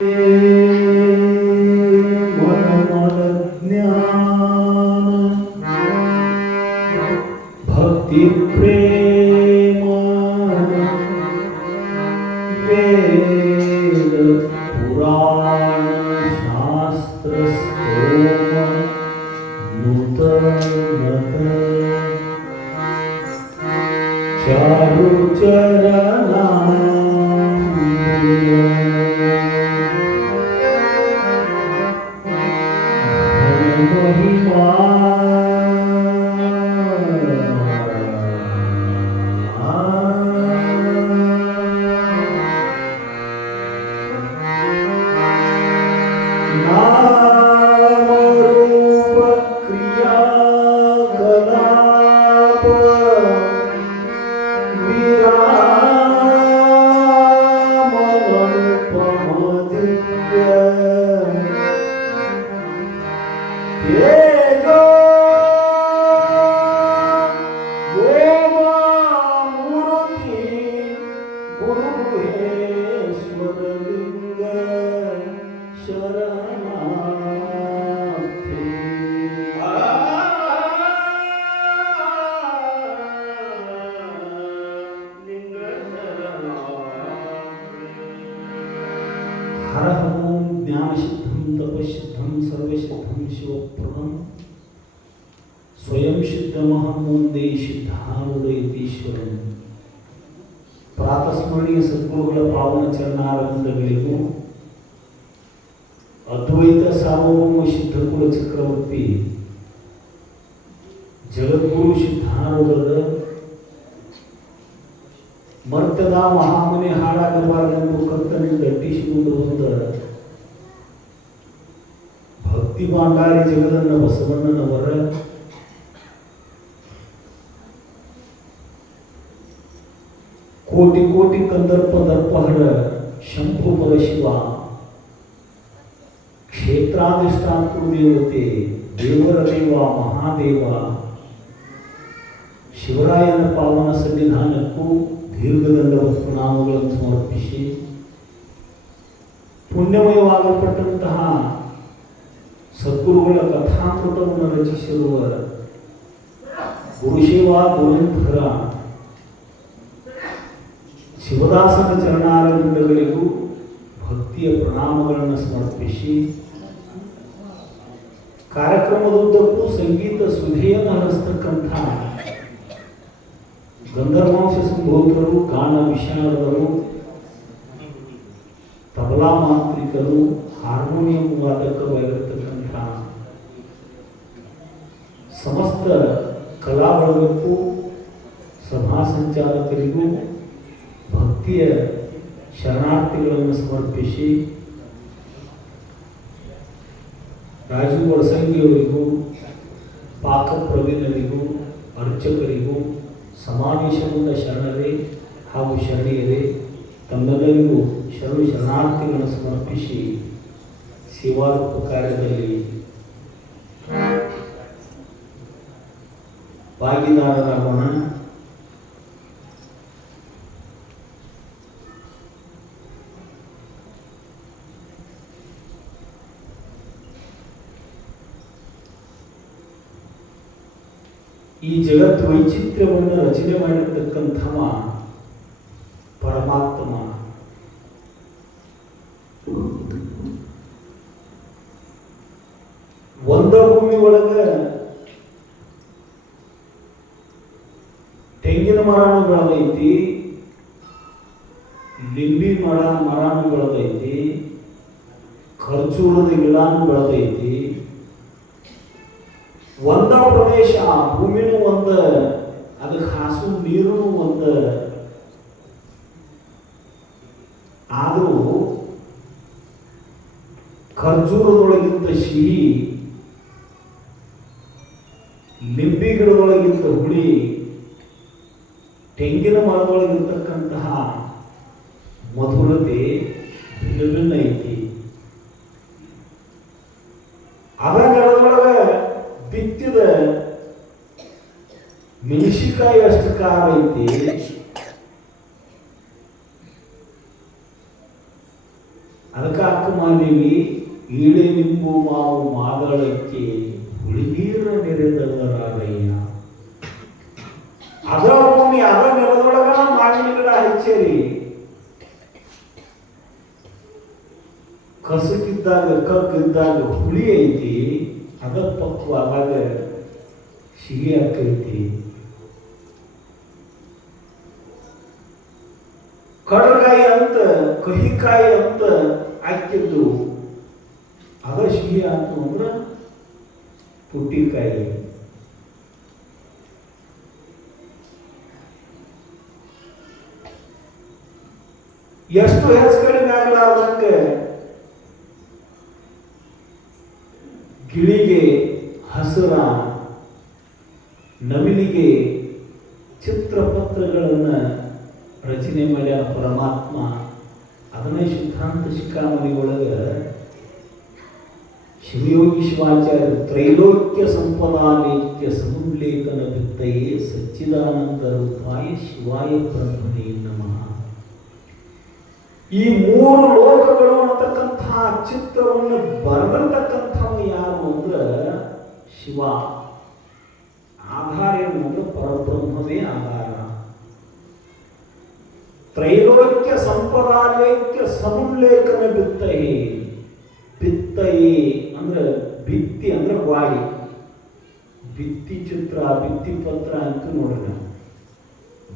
भक्ति प्रेम वेद पुराण शास्त्र स्तोम नूतन चारु चरणा महिमा तपसिद्धं सर्वसिद्धं शिवप्रदं स्वयं सिद्धमहं वन्दे सिद्धारूಢಯತೀಶ್ವರಂ. ಪ್ರಾತಸ್ಮರಣೀಯ ಸದ್ಗುರುಗಳ ಪಾವನ ಚರಣಾರವಿಂದಗಳಿಗೂ ಅದ್ವೈತ ಸಾರ್ವಭೌಮ ಸಿದ್ಧಕುಲ ಚಕ್ರವರ್ತಿ ಜಗದ್ಗುರು ಸಿದ್ಧಾರೂಢದ ಮರ್ತ್ಯದ ಮಹಾಮನೆ ಹಾಳಾಗಬಾರದೆಂದು ಕರ್ತನಿಂದ ಅಟ್ಟಿಸಿಕೊಂಡಿರುವುದ ಭಕ್ತಿ ಬಾಂಡಾರಿ ಜಗದನ್ನ ಬಸವಣ್ಣನವರ ಕೋಟಿ ಕೋಟಿ ಕಂದರ್ಪ ದರ್ಪಹರ ಶಂಭು ಶಿವ ಕ್ಷೇತ್ರಾಧಿಷ್ಠಾನ ದೇವತೆ ದೇವರ ದೇವ ಮಹಾದೇವ ಶಿವರಾಯನ ಪಾವನ ಸನ್ನಿಧಾನಕ್ಕೂ ದೀರ್ಘದಂಡವತ್ ಪ್ರಣಾಮಗಳನ್ನು ಸಮರ್ಪಿಸಿ ಪುಣ್ಯಮಯವಾಗಲ್ಪಟ್ಟಂತಹ ಸದ್ಗುರುಗಳ ಕಥಾಮೃತವನ್ನು ರಚಿಸಿರುವ ಗುರುಶೇವಾ ಗುರುಂಧರ ಶಿವದಾಸನ ಚರಣಾರವಿಂದಗಳಿಗೂ ಭಕ್ತಿಯ ಪ್ರಣಾಮಗಳನ್ನು ಸಮರ್ಪಿಸಿ ಕಾರ್ಯಕ್ರಮದುದ್ದಕ್ಕೂ ಸಂಗೀತ ಸುಧೆಯನ್ನು ಹರಿಸ್ತಕ್ಕಂಥ ಗಂಧರ್ವಾಂಶ ಸಂಭೂತರು, ಗಾನ ವಿಶಾರದರು, ತಬಲಾ ಮಾಂತ್ರಿಕರು, ಹಾರ್ಮೋನಿಯಂ ವಾದಕವಾಗಿರತಕ್ಕಂಥ ಸಮಸ್ತ ಕಲಾಬಳಗಕ್ಕೂ ಸಭಾ ಸಂಚಾಲಕರಿಗೂ ಭಕ್ತಿಯ ಶರಣಾರ್ಥಿಗಳನ್ನು ಸಮರ್ಪಿಸಿ ರಾಜು ವಡಸಂಗಿಯವರಿಗೂ ಪಾಕ ಪ್ರವೀಣರಿಗೂ ಅರ್ಚಕರಿಗೂ ಸಮಾವೇಶಗೊಂಡ ಶರಣರೇ ಹಾಗೂ ಶರಣೆಯರೇ ತಮ್ಮೆಲ್ಲರಿಗೂ ಶರಣಾರ್ಥಿಗಳನ್ನು ಸಮರ್ಪಿಸಿ ಸೇವಾರೂಪ ಕಾರ್ಯದಲ್ಲಿ ಭಾಗಿದಾರರಾಗೋಣ. ಈ ಜಗತ್ ವೈಚಿತ್ರ್ಯವನ್ನು ರಚನೆ ಮಾಡಿರ್ತಕ್ಕಂಥವ ಪರಮಾತ್ಮ. ಒಂದ ಭೂಮಿ ಒಳಗ ತೆಂಗಿನ ಮರನು ಬೆಳೆದೈತಿ, ಲಿಂಬಿ ಮರನು ಬೆಳೆದೈತಿ, ಖರ್ಜೂರದ ಗಿಡನು ಬೆಳೆದೈತಿ. ಒಂದ ಪ್ರದೇಶ, ಭೂಮಿನೂ ಒಂದ, ಅದಕ್ಕೆ ಹಾಸು ನೀರು ಒಂದ. ಆದರೂ ಖರ್ಜೂರದೊಳಗಿಂತ ಸಿಹಿ, ಲಿಂಬಿ ಗಿಡದೊಳಗಿಂತ ಹುಳಿ, ತೆಂಗಿನ ಮರದೊಳಗಿರ್ತಕ್ಕಂತಹ ಮಧುರತೆ ಭಿನ್ನ ಭಿನ್ನ ಐತಿ. ಅದರೊಳಗೆ ಬಿತ್ತಿದ ಮೆಣಸಿಕಾಯಿ ಅಷ್ಟು ಖಾರ ಐತಿ, ಅದಕ್ಕೆ ಮಾದೇವಿ ಈಳೆ ನಿಂಬು ಮಾವು ಮಾದಳಕ್ಕೆ ಹುಳಿನೀರ ನೆರೆದವರಾರಯ್ಯ. ಅದರ ಭೂಮಿ ಅದರ ನೆಲದೊಳಗ ಮಾವಿನ ಗಿಡ ಹಚ್ಚೇರಿ. ಕಸಕ್ಕಿದ್ದಾಗ ಕಗ್ಗಿದ್ದಾಗ ಹುಳಿ ಐತಿ, ಅದ ಪಕ್ವಾದಾಗ ಸಿಹಿ ಆಕೈತಿ. ಕಡಲಕಾಯಿ ಅಂತ ಕಹಿಕಾಯಿ ಅಂತ ಹಾಕಿದ್ದು ಅದ ಸಿಹಿ ಆಯ್ತು ಅಂದ್ರೆ ಪುಟ್ಟಿಕಾಯಿ. ಎಷ್ಟು ಹೆಚ್ಚು ಕಡಿಮೆ ಆಗಲಾರ್ದಂಗೆ ಗಿಳಿಗೆ ಹಸುರ, ನವಿಲಿಗೆ ಚಿತ್ರಪತ್ರಗಳನ್ನು ರಚನೆ ಮಾಡ್ಯಾರ ಪರಮಾತ್ಮ. ಅದನ್ನೇ ಸಿದ್ಧಾಂತ ಶಿಖಾಮಣಿ ಒಳಗೆ ಶಿವಯೋಗಿ ಶಿವಾಚಾರ್ಯ ತ್ರೈಲೋಕ್ಯ ಸಂಪದಾಲೇಖ್ಯ ಸಮುಲ್ಲೇಖನ ಬಿತ್ತಯೇ ಸಚ್ಚಿದಾನಂದ ರೂಪಾಯ ಶಿವಾಯ ಬ್ರಹ್ಮಣೇ ನಮಃ. ಈ ಮೂರು ಲೋಕಗಳು ಅನ್ನತಕ್ಕಂಥ ಚಿತ್ರವನ್ನು ಬರೆದಿರ್ತಕ್ಕಂಥವ್ನು ಯಾರು ಅಂದ್ರೆ ಶಿವ. ಆಧಾರ ಏನು ಅಂದ್ರೆ ಪರಬ್ರಹ್ಮವೇ ಆಧಾರ. ತ್ರೈಲೋಕ್ಯ ಸಂಪದಾಲೇಖ್ಯ ಸಮುಲ್ಲೇಖನ ಬಿತ್ತಯೇ. ಬಿತ್ತಯೇ ಅಂದ್ರೆ ಭಿತ್ತಿ ಅಂದ್ರೆ ಗ್ವಾಡಿ. ಭಿತ್ತಿ ಚಿತ್ರ ಭಿತ್ತಿ ಪತ್ರ ಅಂತ ನೋಡ್ರಿ ನಾವು.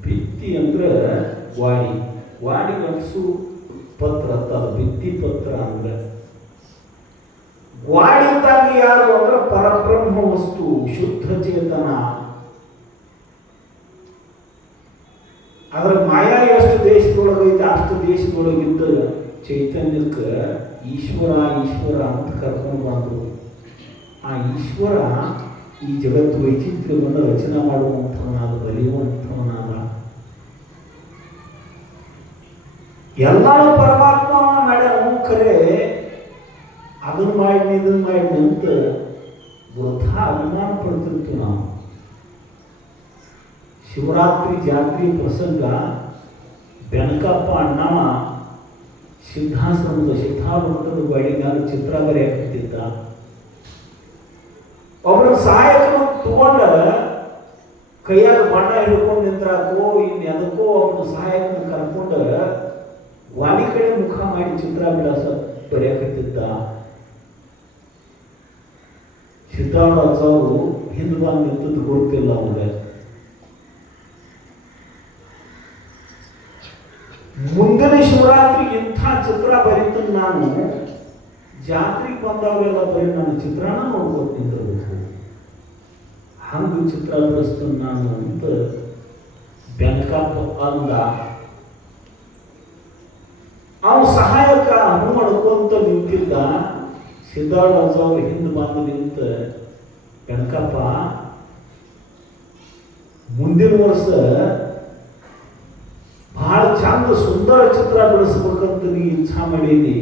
ಭಿತ್ತಿ ಅಂದ್ರೆ ಗ್ವಾಡಿ, ಗ್ವಾಡಿ ಗಂಟಸು ಪತ್ರ ಅಂತ ಭಿತ್ತಿ ಪತ್ರ ಅಂದ್ರೆ. ಗ್ವಾಡಿದ್ದಾಗ ಯಾರು ಅಂದ್ರೆ ಪರಬ್ರಹ್ಮ ವಸ್ತು, ಶುದ್ಧ ಚೇತನ. ಅದ್ರ ಮಾಯಾ ಎಷ್ಟು ದೇಶದೊಳಗೈತೆ ಅಷ್ಟು ದೇಶದೊಳಗಿದ್ದ ಚೈತನ್ಯಕ್ಕೆ ಈಶ್ವರ ಈಶ್ವರ ಅಂತ ಕರ್ಕೊಂಡು ಬಂದರು. ಆ ಈಶ್ವರ ಈ ಜಗತ್ತು ವೈಚಿತ್ರ್ಯವನ್ನು ರಚನೆ ಮಾಡುವಂಥವನಾದ, ಬರೆಯುವಂಥವನಾದ. ಎಲ್ಲರೂ ಪರಮಾತ್ಮ ಮಾಡ್ಯಾರ. ಖರೆ ಅದನ್ನು ಮಾಡಿದ್ನಿ ಇದನ್ನು ಮಾಡಿದ್ನಿ ಅಂತ ವೃಥಾ ಅಭಿಮಾನ ಪಡ್ತಿರ್ತೀವಿ ನಾವು. ಶಿವರಾತ್ರಿ ಜಾತ್ರೆ ಪ್ರಸಂಗ ಬೆನಕಪ್ಪ ಅಣ್ಣವ ಸಿದ್ಧಾಶ್ರಮದ ಸಿದ್ಧಾವೃತ್ತದ ಗಾಡಿ ಮೇಲೆ ಚಿತ್ರ ಬರೆಯಕತ್ತಿದ್ದ. ಒಬ್ಬರ ಸಹಾಯಕರು ತಗೊಂಡ ಕೈಯಾಗ ಬಣ್ಣ ಹಿಡ್ಕೊಂಡು ನಿಂತ್ರಾಕೋ ಇನ್ನು ಎದಕ್ಕೋ ಒಬ್ಬನ ಸಹಾಯಕನ ಕರ್ಕೊಂಡು ವಾಡಿ ಕಡೆ ಮುಖ ಮಾಡಿ ಚಿತ್ರ ಬಿಡಾಸ ಬರೆಯಕತ್ತಿದ್ದ. ಸಿದ್ಧಾರೂಢರು ಹಿಂದೆ ಬಂದು ನಿಂತದ್ದು ಗೊತ್ತಿಲ್ಲ ಅವ್ರಿಗೆ. ಮುಂದಿನ ಶಿವರಾತ್ರಿಗೆ ಇಂಥ ಚಿತ್ರ ಬರೀತ ನಾನು ಜಾತ್ರೆಗೆ ಬಂದವರೆಲ್ಲ ಬರೀ ನನ್ನ ಚಿತ್ರನ ನೋಡ್ಕೊತ ನಿಂತಿರ್ಬೇಕು. ಹಂಗೆ ಚಿತ್ರ ಬಿಡಿಸ್ತೀನಿ ನಾನು ಅಂತ ಬೆನಕಪ್ಪ ಅಂದ. ಅವನು ಸಹಾಯಕ ಹಣ್ಣು ಮಾಡ್ಕೊಂತ ನಿಂತಿದ್ದ. ಸಿದ್ಧಾರೂಢರು ಹಿಂದೆ ಬಂದು ನಿಂತ, ಬೆನಕಪ್ಪ ಮುಂದಿನ ವರ್ಷ ಬಹಳ ಚಂದ ಸುಂದರ ಚಿತ್ರ ಬಿಡಿಸ್ಬೇಕಂತ ನೀ ಇಚ್ಛಾ ಮಾಡೀನಿ.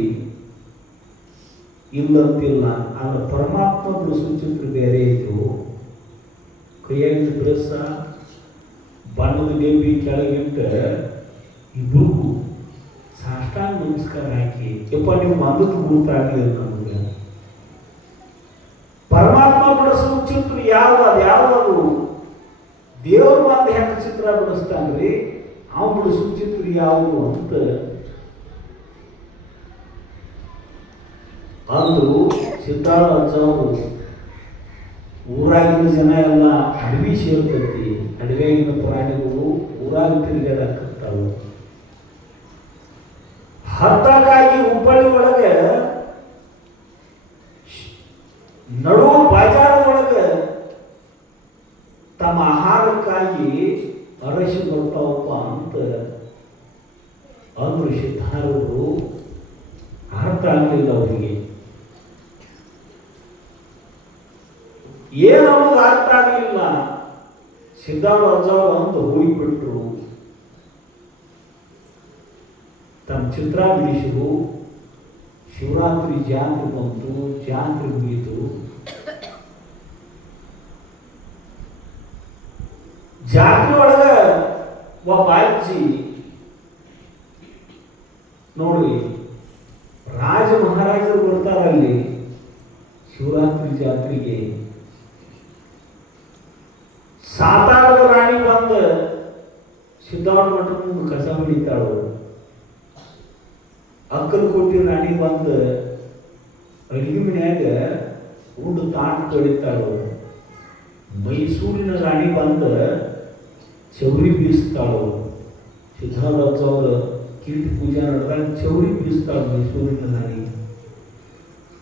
ಇಲ್ಲಂತಿಲ್ಲ, ಆದ್ರೆ ಪರಮಾತ್ಮ ಬಿಡಿಸೋ ಚಿತ್ರ ಬೇರೆ ಇತ್ತು. ಕೈಯಾಗಿ ಬಿಡಿಸ ಬಣ್ಣದ ಡೇಬಿ ಕೆಳಗಿಟ್ಟ ಇಬ್ಬರಿಗೂ ಸಾಷ್ಟಾಂಗ ನಮಸ್ಕಾರ ಹಾಕಿ, ಯಪ್ಪ ನೀವು ಮಂದದ್ದು ಗುರುತಾಗಲಿಲ್ಲ ನಮಗೆ. ಪರಮಾತ್ಮ ಬಿಡಿಸೋ ಚಿತ್ರ ಯಾವ್ದು ದೇವ್ರ ಬಂದು ಹೆಂಗ ಚಿತ್ರ ಬಿಡಿಸ್ತಾನ್ರಿ, ಅವನು ಬಿಡಿಸೋ ಚಿತ್ರ ಯಾವುದು ಅಂತ ಅಂದ್ರು. ಸಿದ್ಧಾರೂಢರು ಊರಾಗಿನ ಜನ ಎಲ್ಲ ಅಡವಿ ಸೇರ್ತೈತಿ, ಅಡವಿಯಾಗಿನ ಪ್ರಾಣಿಗಳು ಊರಾಗ ತಿರುಗಾಡಕತ್ತಾವು. ಹತ್ತಕ್ಕಾಗಿ ಹುಬ್ಬಳ್ಳಿ ಒಳಗೆ ನಡು ಬಾಜಾರದೊಳಗೆ ತಮ್ಮ ಆಹಾರಕ್ಕಾಗಿ ಅರಸಿ ಬರ್ತಾವಪ್ಪ ಅಂತ ಅಂದ್ರು. ಸಿದ್ಧಾರೂಢರು ಅರ್ಥ ಆಗಲಿಲ್ಲ ಅವರಿಗೆ. ಏನನ್ನೋದು ಅರ್ಥ ಆಗಲಿಲ್ಲ. ಸಿದ್ಧಾರೂಢರು ಅಂತ ಹೋಗಿಬಿಟ್ರು. ತಮ್ಮ ಚಿತ್ರ ಬಿಡಿಸಿರು. ಶಿವರಾತ್ರಿ ಜಾತ್ರೆ ಬಂತು, ಜಾತ್ರೆ ಮುಗಿತು. ಜಾತ್ರೆ ಒಳಗ ಒಬ್ಬ ಅಜ್ಜಿ ನೋಡ್ರಿ, ರಾಜ ಮಹಾರಾಜ ಆಗಲಿ ಶಿವರಾತ್ರಿ ಜಾತ್ರೆಗೆ ಸಾತಾರದ ರಾಣಿ ಬಂದ ಸಿದ್ಧಾರ್ಥ ಮಠದ ಮುಂದೆ ಕಸ ಹೊಡಿತಾಳು. ಅಕ್ಕಲಕೋಟೆ ರಾಣಿ ಬಂದ ಅಡಿಗೆ ಮನ್ಯಾಗ ಉಂಡು ತಾಟ್ ತೊಳಿತಾಳು. ಮೈಸೂರಿನ ರಾಣಿ ಬಂದ ಚೌರಿ ಬೀಸ್ತಾಳು. ಸಿದ್ಧಾರ್ಥ ಅವರ ಕೀರ್ತಿ ಪೂಜಾ ನಡೆದಾಗ ಚೌರಿ ಬೀಸ್ತಾಳು ಮೈಸೂರಿನ ರಾಣಿ.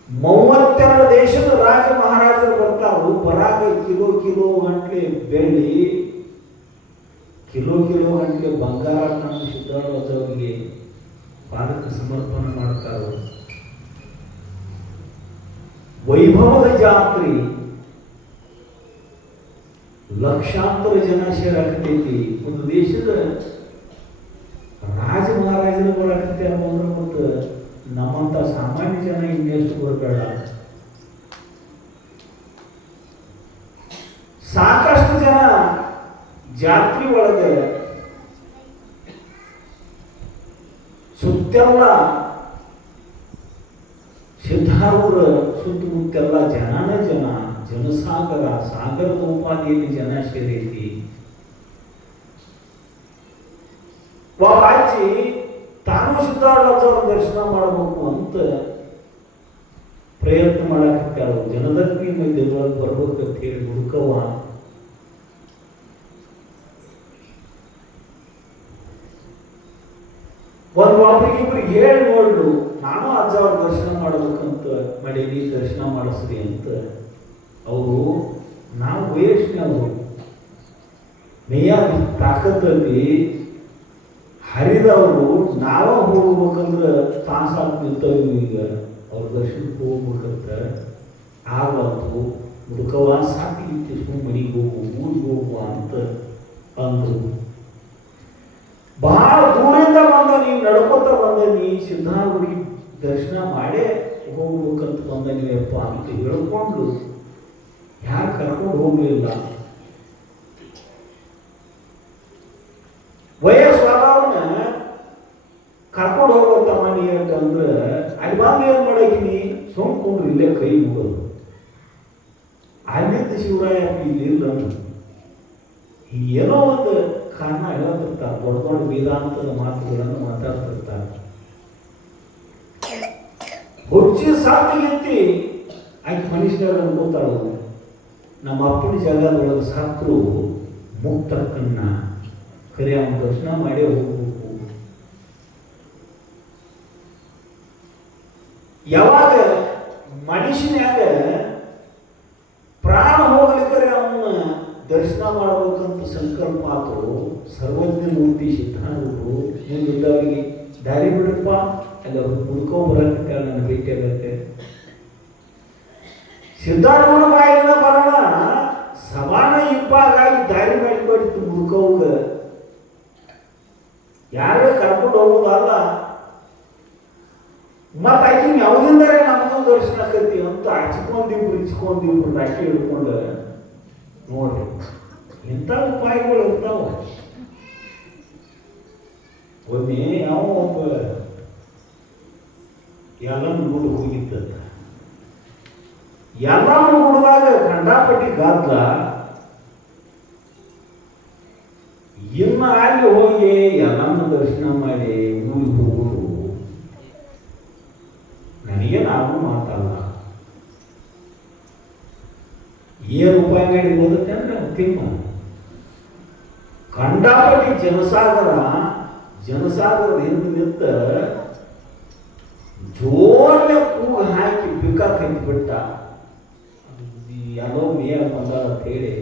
32 ದೇಶದ ರಾಜ ಮಹಾರಾಜರು ಬರ್ತಾರು. ಬರಾಗ ಕಿಲೋ ಗಂಟ್ಲೆ ಬೆಳ್ಳಿ, ಕಿಲೋ ಗಂಟ್ಲೆ ಬಂಗಾರ ತಂದು ಸಿದ್ಧಾರ್ಥ ಅವರಿಗೆ ಪಾದಕ ಸಮರ್ಪಣೆ ಮಾಡ್ತಾರೆ. ವೈಭವದ ಜಾತ್ರೆ, ಲಕ್ಷಾಂತರ ಜನ ಸೇರಾಕತೈತಿ. ಒಂದು ದೇಶದ ರಾಜ ಮಹಾರಾಜರು ಬರಾಕತ್ತೆ ಅನ್ನೋದ್ರ ಮತ್ತು ನಮ್ಮಂತ ಸಾಮಾನ್ಯ ಜನ ಇನ್ನೆಷ್ಟು ಬರಬೇಡ. ಸಾಕಷ್ಟು ಜನ ಜಾತ್ರೆ ಒಳಗೆ ಸುತ್ತೆಲ್ಲ ಸಿದ್ಧಾರೂಢ ಸುತ್ತಮುತ್ತೆಲ್ಲ ಜನಸಾಗರ, ಸಾಗರದ ಉಪಾಧಿಯಲ್ಲಿ ಜನ ಸೇರೈತಿ. ವಾಚಿ ತಾನು ಸಿದ್ಧಾರ್ಥ ದರ್ಶನ ಮಾಡಬೇಕು ಅಂತ ಪ್ರಯತ್ನ ಮಾಡಕತ್ತಾಳು. ಜನದಗ್ನಿ ಮಧ್ಯದೊಳಗೆ ಬರ್ಬೇಕಂತ ಹೇಳಿ ಹುಡುಕವ. ಒಬ್ಬರಿಗಿಬ್ಬರಿಗೆ ಹೇಳಿ ನೋಡ್ರು, ನಾನು ಅಜ್ಜವ್ರ ದರ್ಶನ ಮಾಡ್ಬೇಕಂತ ಮಾಡೀನಿ, ದರ್ಶನ ಮಾಡಿಸ್ರಿ ಅಂತ. ಅವರು ನಾವು ವಯಸ್ಸಿನವರು ಮೇಯಾದ ತಾಕತ್ತಲ್ಲಿ ಹರಿದವರು ನಾವ ಹೋಗ್ಬೇಕಂದ್ರೆ ತಾಸಾಗಿ ನಿಂತವು. ಈಗ ಅವ್ರ ದರ್ಶನಕ್ಕೆ ಹೋಗ್ಬೇಕಂತ ಆಗತ್ತು. ಹುಡುಕವ ಸಾಕಿತ್ತು, ಮನೆಗೆ ಹೋಗು, ಊರಿಗೆ ಹೋಗುವ ಅಂತ ಅಂದರು. ಬಹಳ ದೂರಿಂದ ಬಂದ ನೀವು, ನಡ್ಕೋತ ಬಂದ ನೀ, ಸಿದ್ಧಾರೂಢಿ ದರ್ಶನ ಮಾಡೇ ಹೋಗ್ಬೇಕಂತ ಬಂದ ನೀವಪ್ಪ ಅಂತ ಹೇಳ್ಕೊಂಡು ಯಾರು ಕರ್ಕೊಂಡು ಹೋಗಲಿಲ್ಲ. ವಯಸ್ಸಾದವನ್ನ ಕರ್ಕೊಂಡು ಹೋಗುವಂತ ಮನಿ ಅಂತಂದ್ರೆ ಅಲ್ಲಿ ಬಂದು ಏನ್ ಮಾಡಾಕಿನಿ, ಸೋಂಕೊಂಡ್ರು ಇಲ್ಲೇ ಕೈ ಮುಗೋದು. ಅಲ್ಲಿದ್ದ ಶಿವರಾಯ ಇಲ್ಲಿ ಇಲ್ಲ, ಏನೋ ಒಂದು ಕಾರಣ ಹೇಳ್ತಿರ್ತಾರೆ. ದೊಡ್ಡ ದೊಡ್ಡ ವೇದಾಂತದ ಮಾತುಗಳನ್ನು ಮಾತಾಡ್ತಿರ್ತಾರೆ. ಹುಚ್ಚಿ ಸಾತಿಗೆತ್ತಿ ಆಕೆ ಮನುಷ್ಯರು ಅನ್ಕೋತಾಳು, ನಮ್ಮ ಅಪ್ಪನ ಜಾಗದೊಳಗೆ ಸಾತ್ರು ಮುಕ್ತಕ್ಕನ್ನ ಕರೆ ಅವನ ದರ್ಶನ ಮಾಡೇ ಹೋಗ್ಬೇಕು. ಯಾವಾಗ ಮನುಷ್ಯನ್ಯಾಗ ಪ್ರಾಣ ಹೋಗ್ಲಿಕ್ಕರೆ ಅವನ್ನ ದರ್ಶನ ಮಾಡಬೇಕಂತ ಸಂಕಲ್ಪ ಆತು. ಸರ್ವಜ್ಞ ಮೂರ್ತಿ ಸಿದ್ಧಾರೂಢರು ಮುಂದಿದ್ದವರಿಗೆ ದಾರಿ ಬಿಡಪ್ಪ, ಅಲ್ಲಿ ಅವ್ರು ಹುಡ್ಕೋ ಬರಕ್ಕೆ ನನ್ನ ಭೇಟಿ ಆಗತ್ತೆ. ಸಿದ್ಧಾರೂಢ ಬಾಯಿನ ಬರೋಣ ಸಮಾನ ಇಬ್ಬಾಗಾಗಿ ದಾರಿ ಮಾಡಿಕೊಡ್ತು ಹುಡ್ಕೋಗ. ಯಾರೇ ಕರ್ಕೊಂಡು ಹೋಗೋದಲ್ಲ, ಮತ್ತ ಆಕಿ ಯಾವುದಿಂದರೆ ನಮಗೂ ದರ್ಶನ ಆಕತಿ ಅಂತ ಹಚ್ಕೊಂಡಿಬ್ರು ರಾಶಿ ಹಿಡ್ಕೊಂಡು ನೋಡ್ರಿ ಇಂಥ ಉಪಾಯಗಳು ಇರ್ತಾವ. ಒಮ್ಮೆ ಯಾವ ಒಬ್ಬ ಎಲ್ಲನ್ನು ನೋಡಿ ಹೋಗಿದ್ದಂತ. ಎಲ್ಲವನ್ನು ನೋಡಿದಾಗ ಕಂಡಾಪಟ್ಟಿ ಗಾತ್ರ. ಇನ್ನು ಅಲ್ಲಿ ಹೋಗಿ ಎಲ್ಲನ್ನು ದರ್ಶನ ಮಾಡಿ ಊರಿಗೆ ಹೋಗೋದು ನನಗೇನಾಗೂ ಮಾತಲ್ಲ. ಏನು ಉಪಾಯ ಮಾಡಿ ಓದುತ್ತೆ ಅಂದ್ರೆ ತಿಮ್ಮ ಕಂಡಾಪಟ್ಟಿ ಜನಸಾಗರ ಹಿಂದೆ ನಿಂತ ಜೋರ್ಲೆ ಕೂಗ ಹಾಕಿ ಬಿಕ್ಕ ಕೈತಿ ಬಿಟ್ಟ. ಎಲ್ಲೋ ಮೇಯಾಗ ಬಂದಾರ ಅಂತ ಹೇಳಿ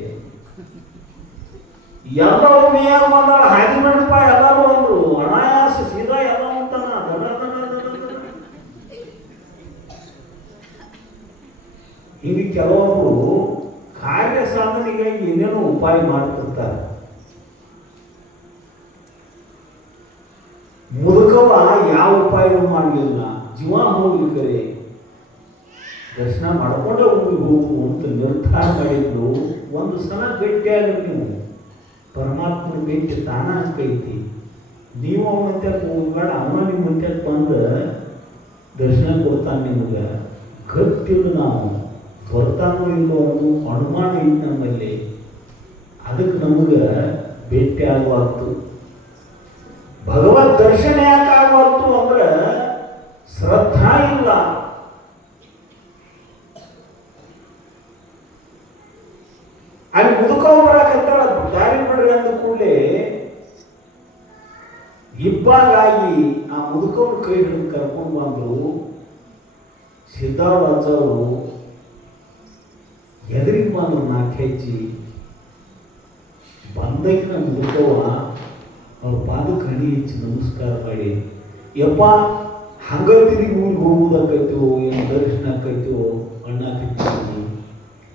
ಎಲ್ಲೋ ಮೇಯಾಗ ಬಂದಾರ ಹಾಗೆ ಮಾಡಪ್ಪ ಎಲ್ಲರೂ ಅಂದ್ರು. ಅನಾಯಾಸ ಸೀದಾ ಎಲ್ಲ ಅಂತಾನ ಹೀಗೆ ಕೆಲವೊಬ್ರು ಕಾರ್ಯ ಸಾಧನೆಗಾಗಿ ಏನೇನೋ ಉಪಾಯ ಮಾಡ್ತಿರ್ತಾರೆ. ಮುದುಕವ ಯಾವ ಉಪಾಯವೂ ಮಾಡಲಿಲ್ಲ. ಜೀವ ಹೋಗ್ಲಿಕ್ಕರೆ ದರ್ಶನ ಮಾಡ್ಕೊಂಡೆ ಹೋಗು ಅಂತ ನಿರ್ಧಾರ ಮಾಡಿದ್ರು. ಒಂದು ಸಲ ಗಟ್ಟಿಯಾಗಿ ನೀವು ಪರಮಾತ್ಮನ ಭೇಟಿ ತಾನ ಅನ್ಕೈತಿ. ನೀವು ಅವನ ಮಂತ್ಯಕ್ಕೆ ಹೋಗ್ಬೇಡ, ಅವನ ನಿಮ್ಮ ಮಂತ್ಯಕ್ಕೆ ಬಂದು ದರ್ಶನ ಕೊಡ್ತಾನೆ ನಿಮಗೆ. ಗೊತ್ತಿಲ್ಲ ನಾವು ಹೊರತಾನೂ ಇಲ್ಲೋ ಅನ್ನೋ ಅನುಮಾನ ಇತ್ತು ನಮ್ಮಲ್ಲಿ. ಅದಕ್ಕೆ ನಮಗೆ ಭೇಟಿ ಆಗುವತ್ತು. ಭಗವದ್ ದರ್ಶನ ಯಾಕೆ ಆಗುವತ್ತು ಅಂದ್ರೆ ಶ್ರದ್ಧಾ ಇಲ್ಲ. ಅಲ್ಲಿ ಮುದುಕವ್ ಬರಕತ್ತಾಳ, ದಾರಿ ಬಿಡ್ರಿ ಅಂದ ಕೂಡಲೇ ಇಬ್ಬಾಗಾಗಿ ಆ ಮುದುಕವ್ರ ಕೈ ಹಿಡಿದು ಕರ್ಕೊಂಡು ಬಂದ್ರು. ಸಿದ್ಧಾರೂಢರು ಎದುರಿಗೆ ಬಂದ್ರು, 4 ಹೆಜ್ಜೆ ಬಂದಕ್ಕೆ ನಮ್ಮ ಮುದುಕವ್ವ ಅವ್ರ ಪಾದಕ್ಕೆ ಹಣಿ ಹೆಚ್ಚಿ ನಮಸ್ಕಾರ ಮಾಡಿ, ಯಪ್ಪ ಹಂಗ ತಿರುಗಿ ಊರಿಗೆ ಹೋಗುವುದಾಕೈತೋ ಏನು ದರ್ಶನ ಆಕೈತೋ ಅಣ್ಣಾಕೈತಿ,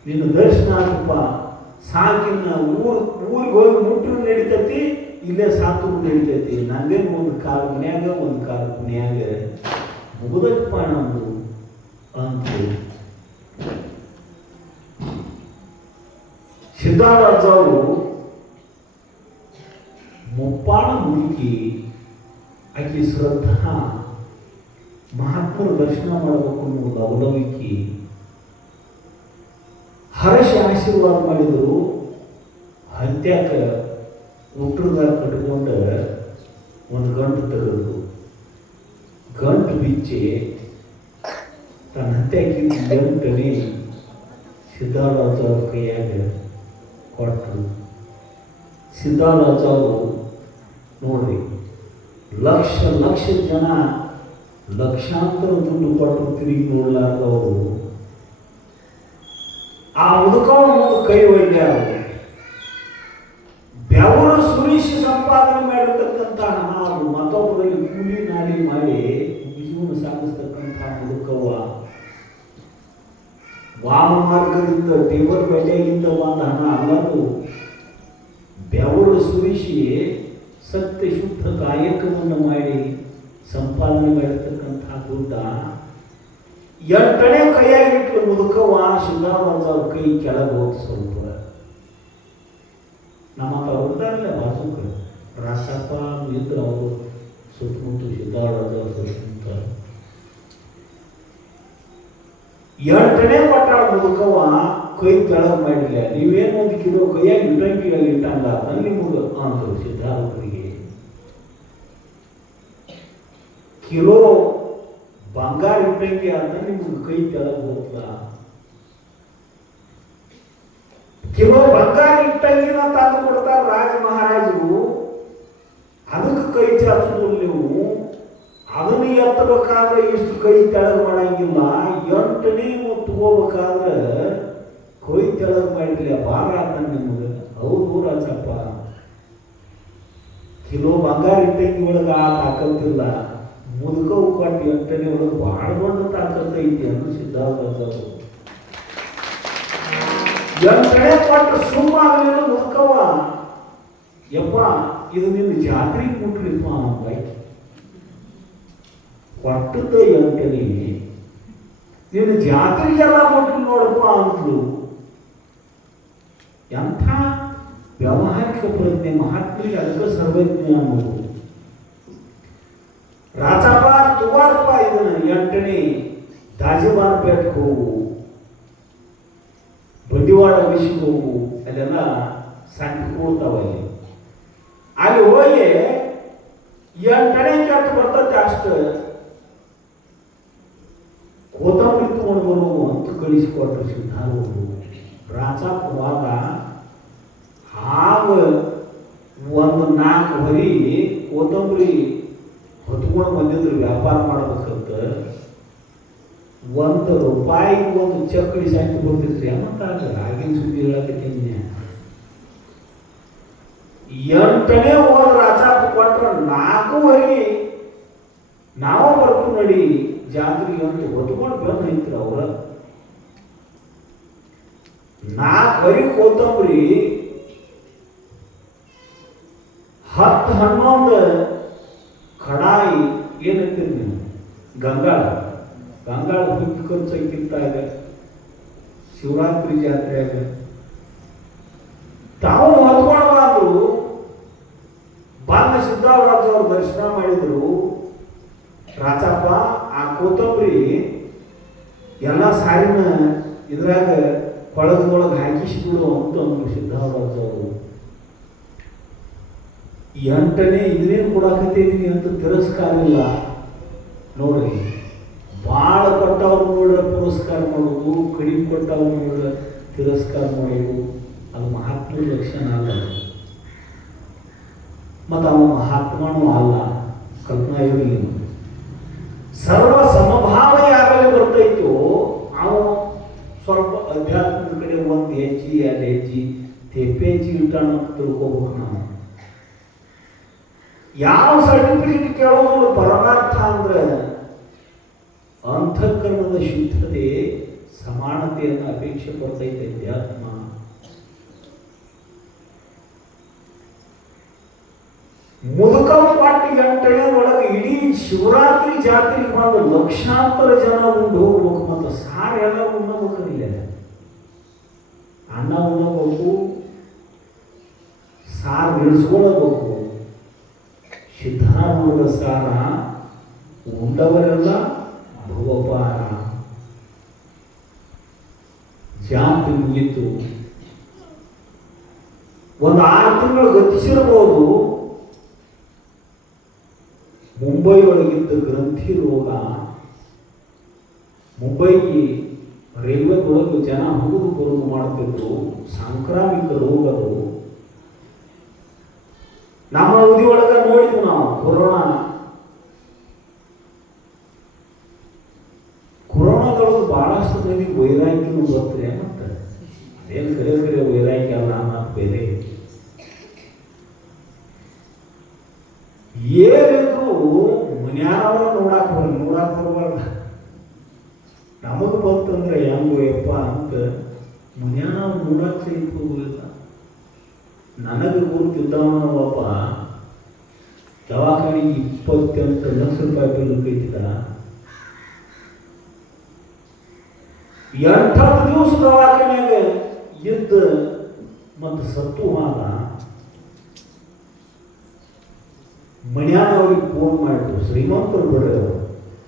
ನಿನ್ನ ದರ್ಶನ ಆಗಪ್ಪ ಸಾಕಿನ ಊರಿಗೆ ಹೋಗಿ ಮುಟ್ರು ನಡೀತೈತಿ, ಇಲ್ಲೇ ಸಾಕು ನಡೀತೈತಿ, ನಂದೇನು ಒಂದು ಕಾಲು ಮನ್ಯಾಗ ಒಂದು ಕಾಲು ಮನ್ಯಾಗ ಮುಗುದಪ್ಪ ನಮ್ದು ಅಂತ ಸಿದ್ಧಾರೂಢರು ಮುಪ್ಪಾಣ ಮುದುಕಿ. ಆಕೆ ಶ್ರದ್ಧಾ, ಮಹಾತ್ಮರ ದರ್ಶನ ಮಾಡಬೇಕು ಅನ್ನೋದು ಅವಲಂಬಿಕೆ. ಹರ್ಷ ಆಶೀರ್ವಾದ ಮಾಡಿದರು. ಹಂತ್ಯಾಕ ಉಟ್ರದಾಗ ಕಟ್ಕೊಂಡು ಒಂದು ಗಂಟು ತೆಗೆದು ಗಂಟು ಬಿಚ್ಚಿ ತನ್ನ ಹಂತ್ಯಾಕಿದ್ದ ಗಂಟನೆ ಸಿದ್ಧಾರೂಢರ ಕೈಯಾಗ ಕೊಟ್ಟರು. ಸಿದ್ಧಾರೂಢರು ನೋಡ್ರಿ, ಲಕ್ಷ ಲಕ್ಷ ಜನ ಲಕ್ಷಾಂತರ ದುಡ್ಡು ಕೊಟ್ಟು ತಿರುಗಿ ನೋಡ್ಲಾರ್ದವರು ಆ ಮುದುಕವನ ಮುಂದೆ ಕೈ ಒಯ್ಯಾರ. ಬೆವರು ಸುರಿಸಿ ಸಂಪಾದನೆ ಮಾಡಿರ್ತಕ್ಕಂಥ ಹಣ ಅದು ಮತ್ತೊಬ್ಬರಲ್ಲಿ ಕೂಲಿ ನಾಲಿ ಮಾಡಿ ಜೀವನ ಸಾಗಿಸ್ತಕ್ಕಂಥ ಮುದುಕವ್ವ ವಾಮ ಮಾರ್ಗದಿಂದ ಟೇಬಲ್ ಬೆಲೆಯಿಂದ ಬಂದ ಹಣ ಅಲ್ಲದು. ಬೆವರು ಸುರಿಸಿ ಸತ್ಯ ಶುದ್ಧ ಕಾಯಕವನ್ನು ಮಾಡಿ ಸಂಪಾದನೆ ಮಾಡಿರ್ತಕ್ಕಂಥ ದುಡ್ಡ 8ನೇ ಕೈಯಾಗಿಟ್ಟು ಮುದುಕವ್ವ ಸಿದ್ಧಾರೂಢರ ಕೈ ಕೆಳಗೆ ಹೋಗಿ ಸ್ವಲ್ಪ ನಮ್ಮ ಅವ್ರದಾರಲ್ಲ ಬಾಜುಕ ರಾಸಪ್ಪ ಇದ್ರು ಅವರು ಸುತ್ತಮುತ್ತ ಸಿದ್ಧಾರೂಢರ ಸುತ್ತಮುತ್ತ 8ನೇ ಕೊಟ್ಟಾಳ ಮುದುಕವ್ವ ಕೈ ಕೆಳಗೆ ಮಾಡಿಲ್ಲ. ನೀವೇನು ಒಂದು ಕಿಲೋ ಕೈಯಾಗಿ ಇಟ್ಟಂಗಿಯಲ್ಲಿ ಇಟ್ಟಂಗ ನಿಮಗೆ ಅಂದರು ಸಿದ್ಧಾರೂಢರಿಗೆ. ಕಿಲೋ ಬಂಗಾರ ಇಟ್ಟಂಗೆ ಅಂತ ನಿಮ್ಗೆ ಕೈ ಕೆಳಗೆ ಹೋಗ್ಲ. ಕಿಲೋ ಬಂಗಾರ ಇಟ್ಟಂಗಿನ ತಂದು ಕೊಡ್ತಾರೆ ರಾಜ ಮಹಾರಾಜರು. ಅದಕ್ಕೆ ಕೈ ಚಾಚೋದು ನೀವು. ಅದನ್ನು ಎತ್ತಬೇಕಾದ್ರೆ ಇಷ್ಟು ಕೈ ತೆಳಗೆ ಮಾಡಂಗಿಲ್ಲ. 8ನೇ ತಗೋಬೇಕಾದ್ರೆ ಕೈ ತೆಳಗೆ ಮಾಡಿಲ್ಲ. ಭಾರ ಆತ ನಿಮಗೆ. ಹೌದು ರಾಜಪ್ಪ, ಕಿಲೋ ಬಂಗಾರ ಇಟ್ಟಂಗಿ ಒಳಗೆ ಆ ತಾಕತ್ತಿಲ್ಲ. ಮುದುಕವು ಕೊಟ್ಟು 8ನೇ ಒಳಗೆ ಭಾಳ ದೊಡ್ಡ ತಾಕತ್ತು ಐತಿ ಅನ್ನೋ ಸಿದ್ಧಾರೂಢರು. 8ನೇ ಕೊಟ್ಟು ಸುಮ್ಮಾಗಲಿಲ್ಲ ಮುದುಕವ್ವ. ಯಪ್ಪ ಇದು ನಿನ್ನ ಜಾತ್ರೆಗೆ ಮುಟ್ರಿಪ್ಪ ಅಂತ ಕೊಟ್ಟದ್ದು 8ನೇ, ನಿನ್ನ ಜಾತ್ರೆಗೆಲ್ಲ ಮುಟ್ರಿ ನೋಡಪ್ಪ ಅಂತಲು. ಎಂಥ ವ್ಯಾವಹಾರಿಕ ಪ್ರಜ್ಞೆ ಮಹಾತ್ಮರಿಗೆ. ಅದಕ್ಕೆ ಸರ್ವಜ್ಞ ಅನ್ನೋದು. ರಾಜಪ್ಪ ತುವಾರಪ್ಪ ಇದನ್ನ 8ನೇ ದಾಜಿಬಾನ್ ಪೇಟೆಗೆ ಹೋಗು, ಬಂಡಿವಾಡ ಬಿಸಿಗೆ ಹೋಗು, ಅಲ್ಲೆಲ್ಲ ಸಂಖ್ಯೆ ಕೂಡ್ತಾವಲ್ಲಿ. ಅಲ್ಲಿ ಹೋಗಿ 8ನೇ ಕೆಟ್ಟು ಬರ್ತೈತೆ ಅಷ್ಟು ಕೊತ್ತಂಬರಿ ತಗೊಂಡು ಬರುವು ಅಂತ ಕಳಿಸಿಕೊಟ್ರು ಸಿದ್ಧಾರೂಢರು. ರಾಜಪ್ಪ ವಾದ ಆಗ ಒಂದು 4 ಹೊರಿ ಕೊತ್ತಂಬರಿ ಹೊತ್ಕೊಂಡು ಬಂದಿದ್ರು ವ್ಯಾಪಾರ ಮಾಡ್ಬೇಕಂತ. ₹1 ಒಂದು ಚಕ್ಕಡಿ ಸಾಕಿ ಬರ್ತಿದ್ರಿ ಅಂತ ಆಗಿನ ಸುದ್ದಿ ಹೇಳಕತ್ತೀನಿ. 8ನೇ ಹೋದ ರಾಜಪ್ಪ ಕೊಟ್ರ 4 ಹೊರಿ ನಾವು ಬರ್ತೀವಿ ನೋಡಿ ಜಾತ್ರೆಗೆ ಅಂತ ಹೊತ್ಕೊಂಡು ಬಂದು ಐತ್ರಿ ಅವ್ರ. 4 ಹೊರಿ ಕೊತ್ತಂಬರಿ 10-11 ಕಡಾಯಿ ಏನಂತೀರಿ ನೀವು, ಗಂಗಾಳ ಹುಟ್ಟು ಖರ್ಚಾಗಿರ್ತಾಗ ಶಿವರಾತ್ರಿ ಜಾತ್ರೆಯಾಗ ತಾವು ಹೊತ್ಕೊಳ್ಬಾರ್ದು. ಬಂದ ಸಿದ್ಧಾರೂಢರು ದರ್ಶನ ಮಾಡಿದ್ರು. ರಾಜಪ್ಪ ಆ ಕೊತ್ತಂಬರಿ ಎಲ್ಲ ಸಾರಿನ ಇದ್ರಾಗ ಕೊಳಗದೊಳಗೆ ಹಾಕಿಸಿಬಿಡು ಅಂತ ಅಂದ್ರು ಸಿದ್ಧಾರೂಢ ಅವರು. 8ನೇ ಇದನ್ನೇನು ಕೊಡಾಕತ್ತಿದ್ದೀನಿ ಅಂತ ತಿರಸ್ಕಾರ ಇಲ್ಲ ನೋಡ್ರಿ. ಭಾಳ ಕೊಟ್ಟವ್ರು ನೋಡ್ರೆ ಪುರಸ್ಕಾರ ಮಾಡೋದು, ಕಡಿಮೆ ಕೊಟ್ಟವ್ರು ನೋಡ್ರೆ ತಿರಸ್ಕಾರ ಮಾಡೋದು, ಅದು ಮಹಾತ್ಮನ ಲಕ್ಷಣ ಅಲ್ಲ. ಮತ್ತು ಅವ ಮಹಾತ್ಮನೂ ಅಲ್ಲ, ಕಲ್ಪನಾ ಇರಲಿ. ಸರ್ವ ಸಮಭಾವ ಯಾರಲ್ಲಿ ಬರ್ತೈತೋ ಅವನು ಸ್ವಲ್ಪ ಅಧ್ಯಾತ್ಮದ ಕಡೆ 1 ಹೆಜ್ಜೆ 2 ಹೆಜ್ಜೆ ತೆಪ್ಪೆಜ್ಜಿ ಇಟ್ಟಾನ ಅಂತ ತಿಳ್ಕೊಬೇಕು ನಾವು. ಯಾವ ಸರ್ಟಿಫಿಕೇಟ್ ಕೇಳೋದು ಪರಮಾರ್ಥ ಅಂದ್ರೆ ಅಂತಃಕರಣದ ಶುದ್ಧತೆ, ಸಮಾನತೆಯನ್ನು ಅಪೇಕ್ಷೆ ಪಡ್ತೈತೆ ಅಧ್ಯಾತ್ಮ. ಮುದುಕವ ಪಾಟಿ 8ನೇ ಒಳಗೆ ಇಡೀ ಶಿವರಾತ್ರಿ ಜಾತ್ರೆಗೆ ಬಂದು ಲಕ್ಷಾಂತರ ಜನ ಉಂಡು ಹೋಗ್ಬೇಕು. ಮತ್ತು ಸಾರು ಎಲ್ಲ ಉಣ್ಣಬೇಕಲ್ಲ, ಅನ್ನ ಉಣ್ಣಬೇಕು, ಸಾರು ಇಳಿಸ್ಕೊಳ್ಳಬೇಕು. ಸಿದ್ಧಾರೂಢರ ಸಾರ ಉಂಡವರೆಲ್ಲ ಭವಪಾರ. ಜಾತಿ ಮುಗಿತು. ಒಂದು 6 ತಿಂಗಳು ಗತಿಸಿರಬಹುದು. ಮುಂಬೈ ಒಳಗಿದ್ದ ಗ್ರಂಥಿ ರೋಗ, ಮುಂಬೈಗೆ ರೈಲ್ವೆ ಒಳಗೆ ಜನ ಹೋಗುದು ಬರುವುದು ಮಾಡ್ತಿದ್ರು, ಸಾಂಕ್ರಾಮಿಕ ರೋಗದು. ನಮ್ಮ ಅವಧಿ ಒಳಗೆ ನೋಡಿದ್ವಿ ನಾವು ಕೊರೋನಾದೊಳಗೆ ಬಹಳಷ್ಟು ಮಂದಿಗೆ ವೈರಾಗ್ಯನೂ ಬರ್ತದೆ. ಮತ್ತೆ ಅದೇನು ಕರೆ ವೈರಾಗ್ಯ ಅಲ್ಲ, ಅನ್ನೋದು ಬೇರೆ. ಏನಿದ್ರು ಮನ್ಯಾಗ ನೋಡಾಕ್ ಬರಬಾರ್ದ. ನಮಗ್ ಬಂತಂದ್ರೆ ಹೆಂಗು ಯಪ್ಪ ಅಂತ ಮನ್ಯಾನ ನೋಡಾಕ್ ಸಹಿತ ಹೋಗಲಿಲ್ಲ. ನನಗೆ ಗೊತ್ತಿದ್ದವನ ಒಬ್ಬ ದವಾಖಾನೆಗೆ 28 ಲಕ್ಷ ರೂಪಾಯಿ ಬಿಲ್ ಕೈತಿದ್ದ. 8 ದಿವಸ ದವಾಖಾನೆಯಾಗ ಇದ್ದ ಮತ್ತು ಸತ್ತು ಆದ. ಮನ್ಯಾನವ್ರಿಗೆ ಫೋನ್ ಮಾಡಿದ್ರು, ಶ್ರೀಮಂತರು ಬಿಡ್ರಿ, ಅವರು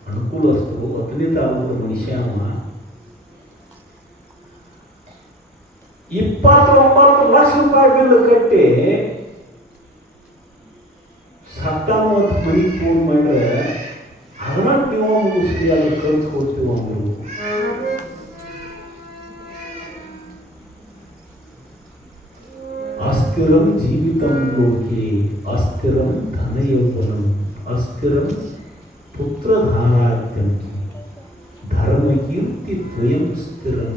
ಅನುಕೂಲಸ್ತು, 10ನೇ ತಾಲೂಕು ಮನುಷ್ಯ. 29 ಲಕ್ಷ ರೂಪಾಯಿ ಬಿಲ್ ಕಟ್ಟಿ ಸತ್ತಾನ ಅಂತ ಮನೆಗೆ ಫೋನ್ ಮಾಡಿದ್ರೆ ಅದನ್ನ ನೀವು ಮುಗಿಸ್ತೀವಿ, ಅದನ್ನು ಖರ್ಚು ಕೊಡ್ತೀವಿ ಅಂದರು. ಅಸ್ಥಿರಂ ಜೀವಿತಂ ಲೋಕೆ ಅಸ್ಥಿರಂ ಧನಯೋಪನಂ ಅಸ್ಥಿರಂ ಪುತ್ರಧಾರಾತ್ಯಂ ಧರ್ಮಕೀರ್ತಿ ದ್ವಯಂ ಸ್ಥಿರಂ.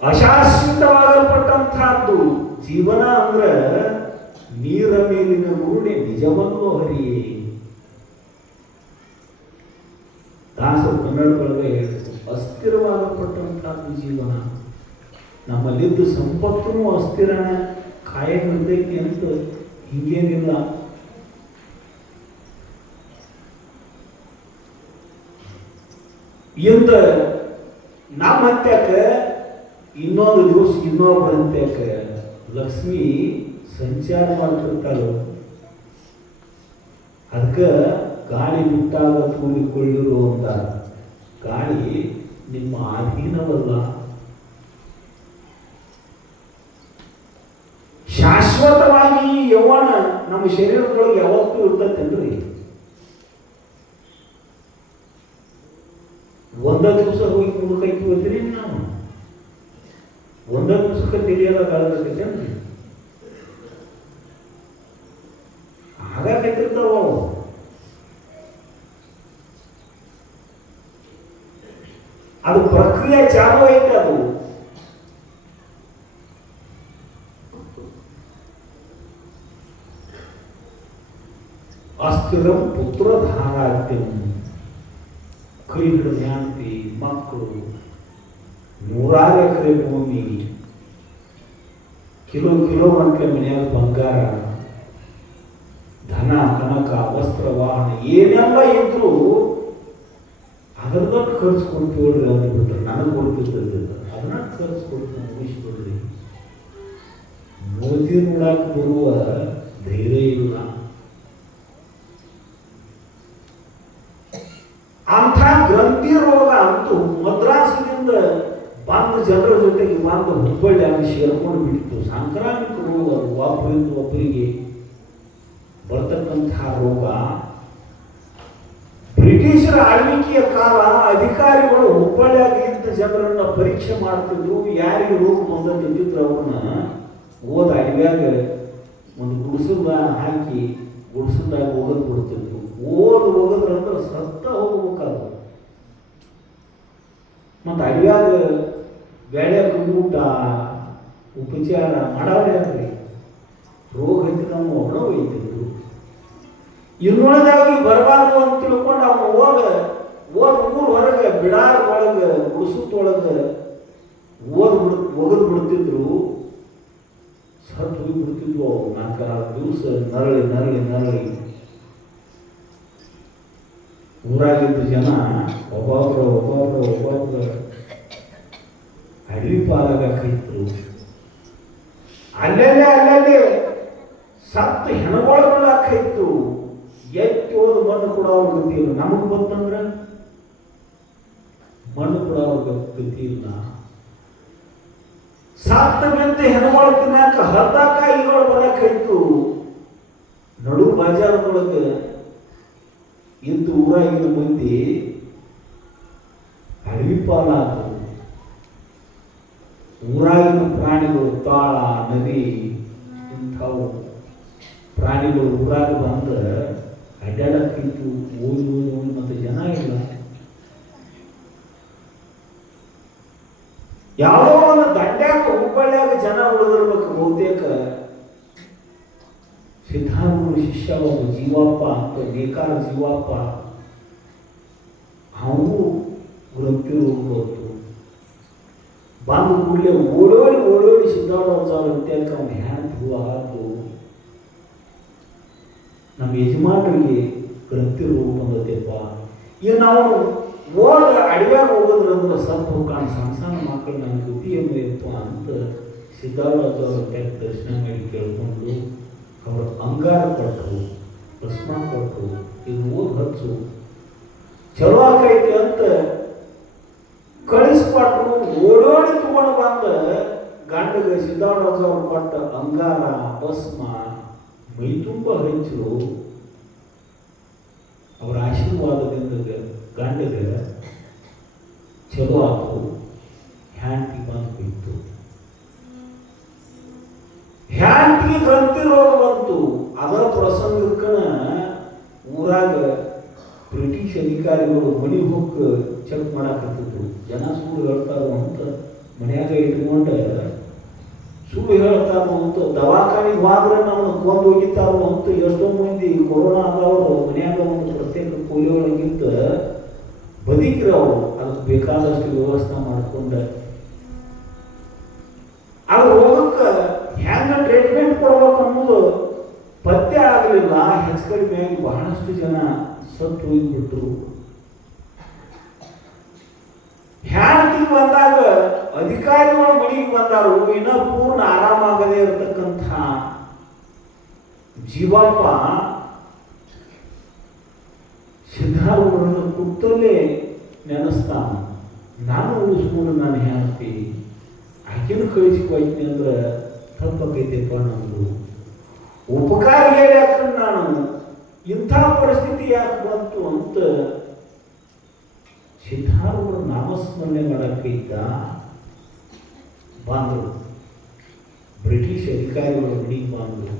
ಅಶಾಶ್ವತವಾಗಲ್ಪಟ್ಟಂತಹದ್ದು ಜೀವನ ಅಂದ್ರೆ ನೀರ ಮೇಲಿನ ರೂಢೆ ನಿಜವನ್ನೋ ಹರಿಯೇ. ದಾಸರು ಕನ್ನಡದೊಳಗೆ ಹೇಳಿದ್ರು, ಅಸ್ಥಿರವಾಗಲ್ಪಟ್ಟಂತಹದ್ದು ಜೀವನ. ನಮ್ಮಲ್ಲಿದ್ದು ಸಂಪತ್ತೂ ಅಸ್ಥಿರನ ಕಾಯಂ ಇರ್ತೈತಿ ಅಂತ ಹಿಂಗೇನಿಲ್ಲ. ಇಂದ ನಮ್ಮ ಹತ್ಯಾಕ ಇನ್ನೊಂದು ದಿವಸ ಇನ್ನೊಬ್ಬರ ಹತ್ಯಾಕ ಲಕ್ಷ್ಮಿ ಸಂಚಾರ ಮಾಡ್ತಿರ್ತಾಳು. ಅದಕ್ಕೆ ಗಾಳಿ ಬಿಟ್ಟಾಗ ತೂಗಿಕೊಳ್ಳಿರು ಅಂತ. ಗಾಳಿ ನಿಮ್ಮ ಅಧೀನವಲ್ಲ, ಶಾಶ್ವತವಾಗಿ ಯೌವನ ನಮ್ಮ ಶರೀರದೊಳಗೆ ಯಾವತ್ತೂ ಇರ್ತೈತೇನ್ರಿ? ಒಂದ ದಿವಸ ಹೋಗಿ ಮುದುಕೈತಿ ಹೋಗ್ತೀರಿ ನಾವು, ಒಂದ ದಿವಸಕ್ಕೆ ತಿಳಿಯಲ್ಲ ಕಾಲದೈತೇನ್ರಿ? ಹಾಗಾಕೈತಿರ್ತಾವ. ಅದು ಪ್ರಕ್ರಿಯೆ ಚಾಲು ಐತೆ. ಅದು ಅಸ್ಥಿರಂ ಪುತ್ರಧಾರಾತ್ಯಂ. ಕೈ ಹಿಡಿದ ಹೆಂಡತಿ, ಮಕ್ಕಳು, 100 ಎಕರೆ ಭೂಮಿ, ಕಿಲೋ ಗಂಟೆ ಮನೆಯಾಗ ಬಂಗಾರ, ಧನ ಕನಕ ವಸ್ತ್ರ ವಾಹನ ಏನೆಲ್ಲ ಇದ್ರು ಅದರದೊಟ್ಟು ಖರ್ಚು ಕೊಡ್ತೀವ್ರಿ ಅಂದ್ಬಿಟ್ರೆ ನನಗೆ ಕೊಡ್ತಿದ್ದ ಅದನ್ನ ಖರ್ಚು ಕೊಡ್ತೀನಿ ಮುಗಿಸ್ಬಿಡ್ರಿ. ಮೋದಿ ನೋಡಕ್ಕೆ ಬರುವ ಧೈರ್ಯ ಇಲ್ಲ. ಅಂಥ ಗ್ರಂಥಿ ರೋಗ ಬಂದ ಜನರ ಜೊತೆಗೆ ಬಂದು ಹುಬ್ಬಳ್ಳಿ ಆಗಿ ಸೇರ್ಕೊಂಡು ಬಿಟ್ಟಿತ್ತು. ಸಾಂಕ್ರಾಮಿಕ ರೋಗ, ಒಬ್ಬರಿಂದ ಒಬ್ಬರಿಗೆ ಬರ್ತಕ್ಕಂತಹ ರೋಗ. ಬ್ರಿಟಿಷರ ಆಳ್ವಿಕೆಯ ಕಾಲ ಅಧಿಕಾರಿಗಳು ಹುಬ್ಬಳ್ಳಿಯಾಗಿ ಇದ್ದ ಜನರನ್ನ ಪರೀಕ್ಷೆ ಮಾಡ್ತಿದ್ರು. ಯಾರಿಗೆ ರೋಗ ಬಂದಿದ್ರು ಅವ್ರನ್ನ ಓದ ಅಡಿಯಾಗ ಒಂದು ಗುಡಿಸಲ ಹಾಕಿ ಗುಡಿಸಲ್ದಾಗ ಹೋಗೋದು ಬಿಡ್ತಿದ್ರು. ಹೋಗೋದ್ರಂದ್ರೆ ಸತ್ತ ಹೋಗ್ಬೇಕಾದ್ರು. ಮತ್ತು ಅಡಿಯಾಗ ಬೆಳೆಯಾಗ ಊಟ ಉಪಚಾರ ಮಾಡೋದ್ರಿ ರೋಗ ಹತ್ತಿ ನಾವು ಹೊರ ಒಯ್ತಿದ್ರು. ಇನ್ನೊಳದಾಗ ಬರಬಾರ್ದು ಅಂತ ತಿಳ್ಕೊಂಡು ಅವನು ಹೋದ ಊರು ಹೊರಗೆ ಬಿಡಾರ ಒಳಗೆ ಗುಡಿಸುತ್ತೊಳಗೆ ಒಗದು ಬಿಡ್ತಿದ್ರು. ಸತ್ತು ಹೋಗಿ ಬಿಡ್ತಿದ್ವು. ಅವು 4-6 ದಿವಸ ನರಳಿ ಊರಾಗಿದ್ದ ಜನ ಒಬ್ಬೊಬ್ರು ಅಡವಿ ಪಾಲಾಗಕ್ಕಿದ್ರು. ಅಲ್ಲೇ ಸತ್ತು ಹೆಣಗೊಳಗಳಾಕಿತ್ತು. ಎತ್ತಿ ಹೋದ ಮಣ್ಣು ಕೂಡ ಅವ್ರ ಗತಿ ಇಲ್ಲ. ನಮಗೆ ಗೊತ್ತಂದ್ರೆ ಮಣ್ಣು ಕೂಡ ಅವ್ರ ಗತಿ ಇಲ್ಲ. ಸತ್ತ ಬಿದ್ದ ಹೆಣಗೊಳ ತಿನ್ನಾಕ ಹತ್ತಾಕಾಯಿಗಳು ಬರಕ್ಕಿತ್ತು. ನಡು ಬಾಜಾರದೊಳಗೆ ಇದ್ದು ಊರಾಗಿನ ಮಂದಿ ಅಡವಿ ಪಾಲಾದವು. ಊರಾಗಿನ ಪ್ರಾಣಿಗಳು ತಾಳ, ನದಿ ಇಂಥವು ಪ್ರಾಣಿಗಳು ಊರಾಗ ಬಂದು ಅಡ್ಡಾಡಕ್ಕಿತ್ತು. ಓದಿ ಮತ್ತು ಜನ ಇಲ್ಲ. ಯಾವುದೋ ಒಂದು ದಂಡ್ಯಾಗ ಹುಬ್ಬಳ್ಳಿಯಾಗ ಜನ ಉಳಿದಿರ್ಬೇಕು. ಬಹುತೇಕ ಸಿದ್ಧಾರೂಢ ಶಿಷ್ಯ ಒಬ್ಬ ಜೀವಪ್ಪ ಅಂತ ನೇಕಾರ ಜೀವಪ್ಪ, ಅವನು ಗ್ರಂಥಿರೋದು ಬಂದು ಕೂಡಲೇ ಓಡೋಡಿ ಸಿದ್ಧಾರೂಢ ಅಂತ್ಯಕ್ಕ ಅವನು ಹ್ಯಾಂಡ್ ಹೂವು ಹಾಕು ನಮ್ಮ ಯಜಮಾನರಿಗೆ ಗ್ರಂಥಿ ರೋಗ ಬಂದತೆಪ್ಪ. ಈಗ ನಾವು ಅಡಿಯಾಗ ಹೋಗೋದ್ರಂದ್ರೆ ಸತ್ತು ಹೋಗ್ಕೊಂಡು ಸಣ್ಣ ಮಕ್ಕಳು ನನ್ನ ಗತಿ ಏನು ಇತ್ತು ಅಂತ ಸಿದ್ಧಾರೂಢ ದರ್ಶನ ಮಾಡಿ ಕೇಳ್ಕೊಂಡು ಅವರು ಅಂಗಾರ ಕೊಟ್ಟರು, ಭಸ್ಮ ಕೊಟ್ಟರು. ಇದು ಓದ್ ಹಚ್ಚು ಚಲೋ ಆಕೈತಿ ಅಂತ ಕಳಿಸ್ಕೊಟ್ರು. ಓಡೋಡಿ ತಗೊಂಡು ಬಂದ ಗಂಡಗೆ ಸಿದ್ಧಾರೂಢ ಕೊಟ್ಟ ಅಂಗಾರ ಭಸ್ಮ ಮೈ ತುಂಬ ಹಚ್ಚರು. ಅವರ ಆಶೀರ್ವಾದದಿಂದ ಗಂಡಗೆ ಚಲೋ ಆತು. ಹ್ಯಾಂಟಿ ಬಂದು ಬಿತ್ತು. ಹ್ಯಾಂಟಿಗೆ ಗ್ರಂಥಿ ರೋಗ ಬಂತು. ಅದರ ಪ್ರಸಂಗಕ್ಕನ ಊರಾಗ ಬ್ರಿಟಿಷ್ ಅಧಿಕಾರಿಗಳು ಮನಿ ಹೋಗಿ ಚೆಕ್ ಮಾಡಾಕತ್ತಿದ್ರು. ಜನ ಸುಳ್ಳು ಹೇಳ್ತಾರೋ ಅಂತ ಮನ್ಯಾಗ ಇಟ್ಕೊಂಡು ಸುಳ್ಳು ಹೇಳ್ತಾರೋ ಅಂತ, ದವಾಖಾನಿಗೆ ಹೋದ್ರೆ ನಮ್ಮನ್ನು ಕೊಂದು ಹೋಗಿತ್ತಾರೋ ಅಂತ ಎಷ್ಟೋ ಮಂದಿ ಕೊರೋನಾ ಆದವರು ಮನ್ಯಾಗ ಒಂದು ಪ್ರತ್ಯೇಕ ಪೋಲಿಯೋ ಒಳಗಿಂತ ಬದುಕಿರವರು. ಅದಕ್ಕೆ ಬೇಕಾದಷ್ಟು ವ್ಯವಸ್ಥೆ ಮಾಡಿಕೊಂಡ ಆ ರೋಗಕ್ಕೆ ಹೆಂಗ ಟ್ರೀಟ್ಮೆಂಟ್ ಕೊಡ್ಬೇಕು ಅನ್ನೋದು ಪತ್ತೆ ಆಗಲಿಲ್ಲ. ಹೆಚ್ಚು ಕಡಿಮೆಯಾಗಿ ಬಹಳಷ್ಟು ಜನ ಸತ್ತು ಹೋಗಿಬಿಟ್ರು. ಹ್ಯಾಂಟಿಗೆ ಬಂದಾಗ ಅಧಿಕಾರಿಗಳು ಮನೆಗೆ ಬಂದಾರು. ಇನ್ನೂ ಪೂರ್ಣ ಆರಾಮಾಗದೇ ಇರತಕ್ಕಂಥ ಜೀವಪ್ಪ ಸಿದ್ಧಾರೂಢರನ್ನು ಕೂತಲ್ಲೇ ನೆನೆಸ್ತಾನ. ನಾನು ಉಳಿಸ್ಕೊಂಡು ನಾನು ಹ್ಯಾಂಟಿ ಆಕೆನು ಕಳಿಸಿಕೊಯ್ತೀನಿ ಅಂದ್ರೆ ತಪ್ಪಕೈತೆಪ್ಪ. ನಮ್ಮದು ಉಪಕಾರ ಹೇಳಿ ಹಾಕೊಂಡು ನಾನು ಇಂಥ ಪರಿಸ್ಥಿತಿ ಯಾಕೆ ಬಂತು ಅಂತ ಸಿದ್ಧಾರೂಢರು ನಾಮಸ್ಮರಣೆ ಮಾಡಕ್ಕೈತ ಬಂದರು. ಬ್ರಿಟಿಷ್ ಅಧಿಕಾರಿಗಳು ಮನೆಗೆ ಬಂದರು.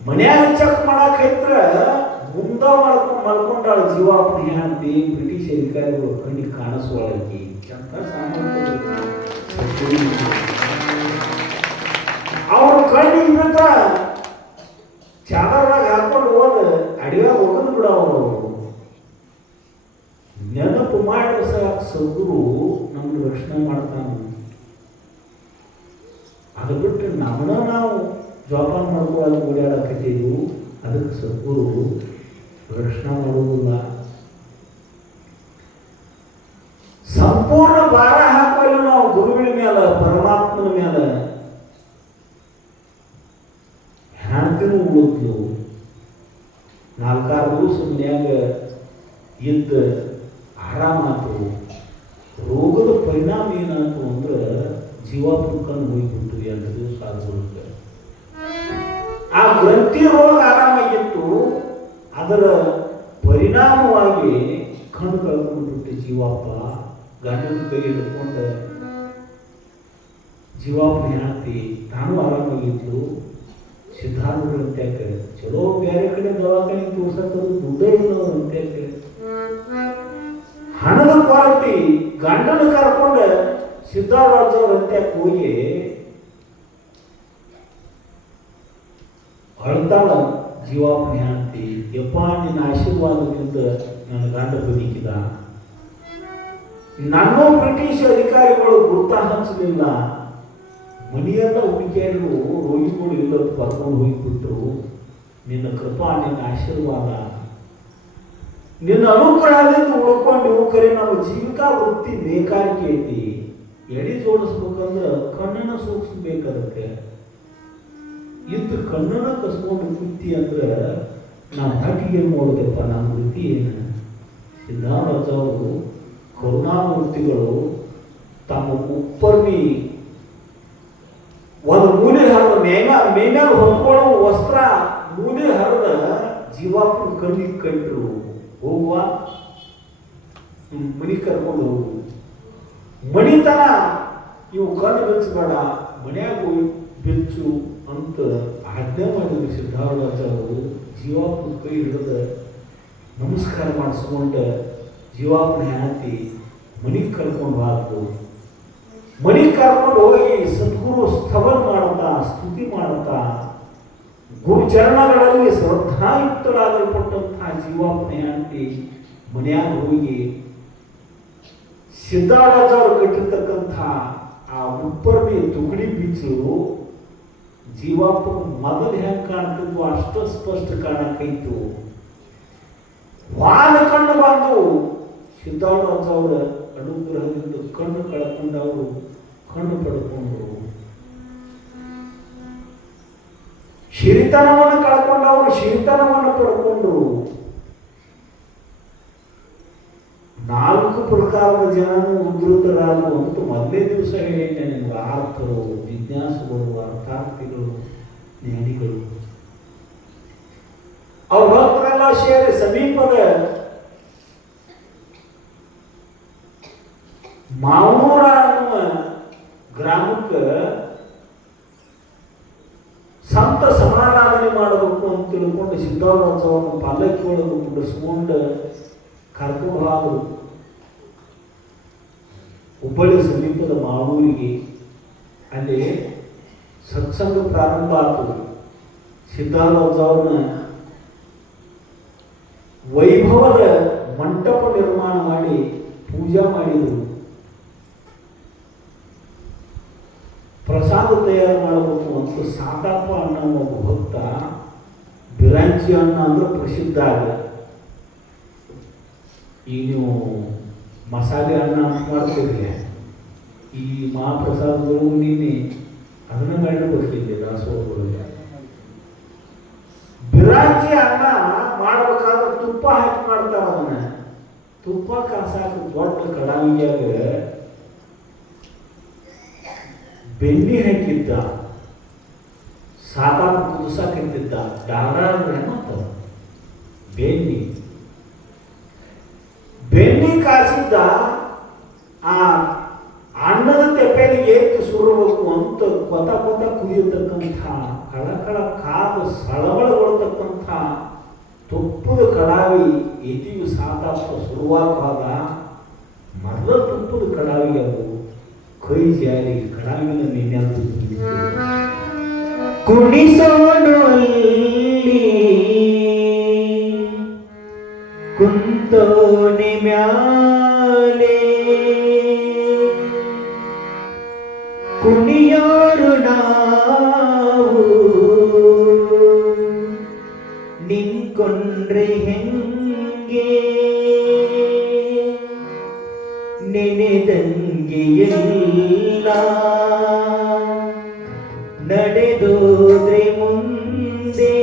ಮನ್ಯಾಗ ಚೆಕ್ ಮಾಡಕ್ಕೈತ್ರ ಮುಂದ ಮಲ್ಕೊಂಡಾಳ ಜೀವಪ್ಪನ ಹ್ಯಾಂತಿ. ಬ್ರಿಟಿಷ್ ಅಧಿಕಾರಿಗಳು ಕಣ್ಣಿಗೆ ಕಾಣಿಸುವಳಕ್ಕಿ ಅಂತ ಸಾಮಾನ್ಯ ಅವ್ರ ಕಣ್ಣಿಗೆ ಬಿಟ್ಟ ಚಾದರ್ದಾಗ ಹಾಕೊಂಡು ಹೋದ ಅಡಿಯಾಗ ಹೋಗೋದು ಬಿಡ. ಅವರು ನೆನಪು ಮಾಡಿದ್ರೆ ಸಾಕು ಸದ್ಗುರು ನಮ್ಮನ್ನು ರಕ್ಷಣೆ ಮಾಡ್ತಾನೆ. ಅದು ಬಿಟ್ಟು ನಮ್ಮನ್ನ ನಾವು ಜೋಪಾನ ಮಾಡ್ಕೊಳ್ಳೋದು ಓಡಾಡಕತ್ತಿದ್ವು. ಅದಕ್ಕೆ ಸದ್ಗುರು ರಕ್ಷಣೆ ಮಾಡುವುದಿಲ್ಲ. ಸಂಪೂರ್ಣ ಭಾರ ಹಾಕಲು ನಾವು ಗುರುವಿನ ಮೇಲೆ, ಪರಮಾತ್ಮನ ಮೇಲೆ. ಹ್ಯಾಂತಿನೂ ಉಳಿದ್ಲು. 4-6 ದಿವಸ ಮನ್ಯಾಗ ಇದ್ದ ಆರಾಮಾತು. ರೋಗದ ಪರಿಣಾಮ ಏನಾಯ್ತು ಅಂದ್ರೆ ಜೀವಾತ್ಮ ಕಣ್ಣು ಹೋಗ್ಬಿಟ್ಟು 2 ದಿವಸ ಆದ್ಮೇಲೆ ಆ ಗ್ರಂಥಿ ರೋಗ ಆರಾಮಾಗಿತ್ತು. ಅದರ ಪರಿಣಾಮವಾಗಿ ಕಣ್ಣು ಕಳ್ಕೊಂಡ್ಬಿಟ್ಟು ಜೀವಪ್ಪ ಗಂಡನ ಕೈ ಹಿಡ್ಕೊಂಡು ಜೀವಾಪ್ನ ಹೆಂಡತಿ ತಾನು ಆರಾಮಾಗಿತ್ತು. ಸಿದ್ಧಾರ್ಥರಂತ್ಯಾಕೆ ಚಲೋ ಬೇರೆ ಕಡೆ ದವಾಖಾನೆ ತೋರ್ಸಕ್ಕದು ದುಡ್ಡೇ ಇಲ್ಲವಂತ್ಯಾಕೆ ಹಣದ ಕೊರತೆ ಗಂಡನ ಕರ್ಕೊಂಡು ಸಿದ್ಧಾರ್ಥವ್ರಂತ್ಯಾಕೆ ಹೋಗಿ ಅಳ್ತಾಳ ಜೀವಾಪ್ನ ಹೆಂಡತಿ. ಯಪ್ಪ ನಿನ್ನ ಆಶೀರ್ವಾದದಿಂದ ನನ್ನ ಗಂಡ ಬದುಕಿದ. ನನ್ನೂ ಬ್ರಿಟಿಷ್ ಅಧಿಕಾರಿಗಳು ಗುರುತ ಹಚ್ಚಲಿಲ್ಲ. ಮನೆಯೆಲ್ಲ ಹುಡುಗಿಯರು ರೋಗಿಗಳು ಇಲ್ಲದ ಕರ್ಕೊಂಡು ಹೋಗಿಬಿಟ್ರು. ನಿನ್ನ ಕೃಪಾ ನಿನ್ನ ಆಶೀರ್ವಾದ ನಿನ್ನ ಅನುಗ್ರಹದಿಂದ ಉಳ್ಕೊಂಡು ಕರೆ ನಮ್ಮ ಜೀವಿಕಾ ವೃತ್ತಿ ಬೇಕಾರಿಕೆ ಐತಿ. ಎಡಿ ಜೋಡಿಸ್ಬೇಕಂದ್ರೆ ಕಣ್ಣನ್ನ ಸೂಕ್ಷ್ಮಬೇಕದಕ್ಕೆ ಇದ್ದು ಕಣ್ಣನ್ನ ಕಸ್ಕೊಂಡು ಕುತ್ತಿ ಅಂದ್ರೆ ನಾನು ಹಾಟಿಗೆ ನೋಡಿದೆಪ್ಪ ನನ್ನ ವೃತ್ತಿ ಏನು. ಸಿದ್ಧಾರ್ಥವರು ಕರುಣಾಮೂರ್ತಿಗಳು ತಮ್ಮ ಉಪ್ಪರ್ಮಿ ಒಂದು ಮೂಲೆ ಹರಿದ ಮೇಮ್ಯಾಗ ಹೊಂದ್ಕೊಳ್ಳೋ ವಸ್ತ್ರ ಮೂಲೆ ಹರಿದ ಜೀವಾಪ್ನ ಕಣ್ಣಿಗೆ ಕಟ್ಟರು. ಹೋಗುವ ಮನಿ ಕರ್ಕೊಂಡು ಹೋಗು, ಮಣಿತನ ಇವು ಕಣ್ಣು ಬೆಚ್ಚಬೇಡ, ಮನ್ಯಾಗ ಹೋಗಿ ಬೆಚ್ಚು ಅಂತ ಆಜ್ಞೆ ಮಾಡಿದ್ರು ಸಿದ್ಧಾರ್ಥರು. ಜೀವಾಪ್ನ ಕೈ ಹಿಡಿದ ನಮಸ್ಕಾರ ಮಾಡಿಸ್ಕೊಂಡು ಜೀವಾಪ್ನ ಹೆಂಡತಿ ಮನಿಗೆ ಕರ್ಕೊಂಡು ಹೋದ್ರು. ಮನಿಗೆ ಕರ್ಕೊಂಡು ಹೋಗಿ ಸದ್ಗುರು ಸ್ತವನ ಮಾಡುತ್ತಾ ಸ್ತುತಿ ಮಾಡುತ್ತಾ ಗುರುಚರಣಗಳಲ್ಲಿ ಶ್ರದ್ಧಾಯುಕ್ತರಾಗಲ್ಪಟ್ಟಂತಹ ಜೀವಾಪ್ನ ಹೆಂಡತಿ ಮನ್ಯಾಗ ಹೋಗಿ ಸಿದ್ಧಾರ್ಥರು ಕಟ್ಟಿರ್ತಕ್ಕಂಥ ಆ ಉಪ್ಪರ್ಮಿ ತುಗಡಿ ಬೀಚರು ಜೀವಾಪ್ಪ ಮೊದಲು ಹೆಂಗೆ ಕಾಣ್ತಿದ್ವು ಅಷ್ಟು ಸ್ಪಷ್ಟ ಕಾಣಕೈತು. ವಾದ ಕಣ್ಣು ಬಂದು ಸಿದ್ಧಾರ್ಥವ್ರ ಅನುಗ್ರಹದಿಂದ ಕಣ್ಣು ಕಳ್ಕೊಂಡವರು ಕಣ್ಣು ಪಡ್ಕೊಂಡ್ರು. ಶಿರಿತನವನ್ನು ಕಳ್ಕೊಂಡವರು ಶಿರಿತನವನ್ನು ಪಡ್ಕೊಂಡ್ರು. 4 ಪ್ರಕಾರದ ಜನನು ಉದ್ಧತರಾಗು ಅಂತ ಮೊದಲೇ ದಿವಸ ಹೇಳಿದ್ದೆ ನಿಮ್ಗೆ. ಆರ್ತರು, ಜಿಜ್ಞಾಸುಗಳು, ಅರ್ಥಾರ್ಥಿಗಳು, ಜ್ಞಾನಿಗಳು. ಅವ್ರ ಭಕ್ತರೆಲ್ಲ ಸೇರಿ ಸಮೀಪದ ಮಾವೂರ ಅನ್ನುವ ಗ್ರಾಮಕ್ಕೆ ಸಂತ ಸಮಾರಾಧನೆ ಮಾಡಬೇಕು ಅಂತ ತಿಳ್ಕೊಂಡು ಸಿದ್ಧಾರ್ಥವನ್ನು ಪಲ್ಲಕ್ಕಿ ಒಳಗೆ ಕುಡಿಸ್ಕೊಂಡು ಕರ್ಕೊಂಡು ಹೋದ್ರು ಹುಬ್ಬಳ್ಳಿ ಸಮೀಪದ ಮಾವೂರಿಗೆ. ಅಲ್ಲಿ ಸತ್ಸಂಗ ಪ್ರಾರಂಭ ಆಯಿತು. ಸಿದ್ಧಾರ್ಥವ್ರನ್ನ ವೈಭವದ ಮಂಟಪ ನಿರ್ಮಾಣ ಮಾಡಿ ಪೂಜಾ ಮಾಡಿದರು. ಪ್ರಸಾದ ತಯಾರು ಮಾಡಬೇಕು ಅಂತ ಸಾಕಪ್ಪ ಅಣ್ಣ ಒಬ್ಬ ಭಕ್ತ, ಬಿರಾಂಚಿ ಅಣ್ಣ ಅಂದ್ರೆ ಪ್ರಸಿದ್ಧ ಆಗ. ಈಗ ನೀವು ಮಸಾಲೆ ಅನ್ನ ಅಂತ ಮಾಡ್ತಿದ್ರೆ ಈ ಮಹಾಪ್ರಸಾದಗಳು ನೀನೆ ಅದನ್ನ ಮಾಡಿರ್ಬೇಕಿದೆ ದಾಸೋಹಗಳಿಗೆ. ಬಿರಾಂಚಿ ಅನ್ನ ಮಾಡ್ಬೇಕಾದ್ರೆ ತುಪ್ಪ ಹಾಕಿ ಮಾಡ್ತಾರ. ಅದನ್ನ ತುಪ್ಪ ಕಾಸಾಕ ದೊಡ್ಡ ಕಡಾಯಿಯಾಗ ಬೆಣ್ಣೆ ಹಾಕಿದ್ದ, ಸಾಕಾಗ ಕುದಿಸಾಕಿದ್ದ. ದಾರ ಅಂದ್ರೆ ಮತ್ತು ಬೆಣ್ಣೆ ಕಾಸಿದ್ದ. ಆ ಅನ್ನದ ತೆಪ್ಪೆಲಿಗೆ ಏಕೆ ಸುರಬೇಕು ಅಂತ ಕೊತ ಕುದಿಯತಕ್ಕಂಥ ಕಳಕಳ ಕಾದು ಸಳವಳಗೊಳ್ತಕ್ಕಂಥ ತುಪ್ಪದ ಕಡಾವಿ ಎದಿಯು ಸಾಕಾಪ ಶುರುವಾಗುವಾಗ ಮೊದಲ ತುಪ್ಪದ ಕಡಾವಿ ಅದು ಕೈ ಜಾರಿ ಕಡಾವಿನ ನೆನೆಂದು ಕುಣಿಸೋಣಲ್ಲಿ ಕುಂತೋಣಿ ಮ್ಯಾಲೆ ಕುಣಿಯೋರು ನಾವು ನಿಂಕೊಂಡ್ರೆ ಹೆಂಗೆ ನೆನೆದಂಗೆ ಎಲ್ಲ ನಡೆದೋದ್ರೆ ಮುಂದೆ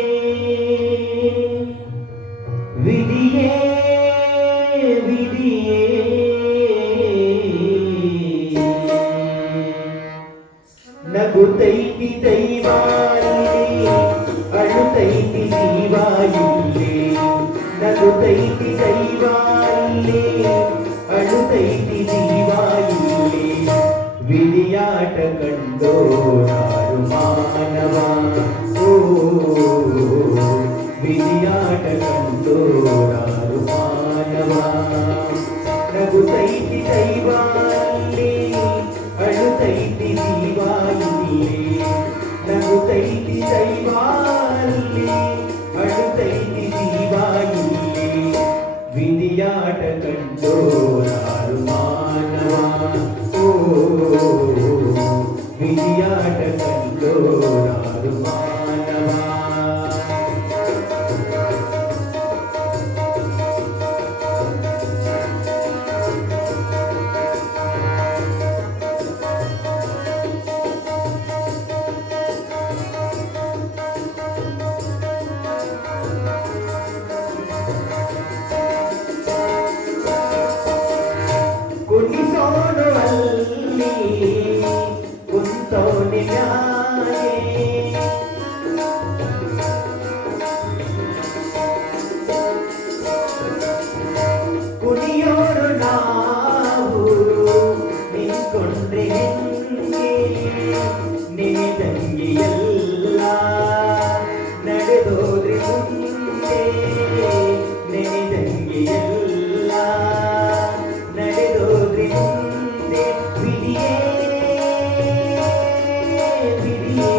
ವಿಧಿಯೇ ವಿಧಿಯೇ ನಗುತ್ತೈತಿ ದೈವ ಇಲ್ಲಿ ಅಳುತ್ತೈತಿ ಜೀವ ಇಲ್ಲಿ ವಿಧಿಯಾಟ ಕಂಡೋರಾರು ಮಾನವ ಓ ವಿಧಿಯಾಟ ಕಂಡೋರಾರು ಮಾನವ ನಗುತ್ತೈತಿ ದೈವ ಇಲ್ಲಿ ಅಳುತ್ತೈತಿ ಜೀವ ಇಲ್ಲಿ ನಗುತ್ತೈತಿ ದೈವ ಇಲ್ಲಿ ಅಳುತ್ತೈತಿ ಜೀವ ಇಲ್ಲಿ ವಿಧಿಯಾಟ ಕಂಡೋರಾರು ಮಾನವ ಓ ವಿಧಿಯಾಟ ಕಂಡೋರಾರು ಮಾನವ ಕುಣಿಸೋನು ಅಲ್ಲಿ ಕುಂತೋನಿ ಮ್ಯಾಲೆ ಕುಣಿಯೋರು ನಾವು ನಿಂತ್ಕೊಂಡ್ರೆ ಹೆಂಗೆ ನಿಮಿದಂಗೆ ಎಲ್ಲ ನಡೆದೋದ್ರೆ ಮುಂದೆ ನೆನೆದಂಗೆ ಎಲ್ಲ ನಡೆದೋದ್ರೆ ಮುಂದೆ ವಿಧಿಯೇ ವಿಧಿಯೇ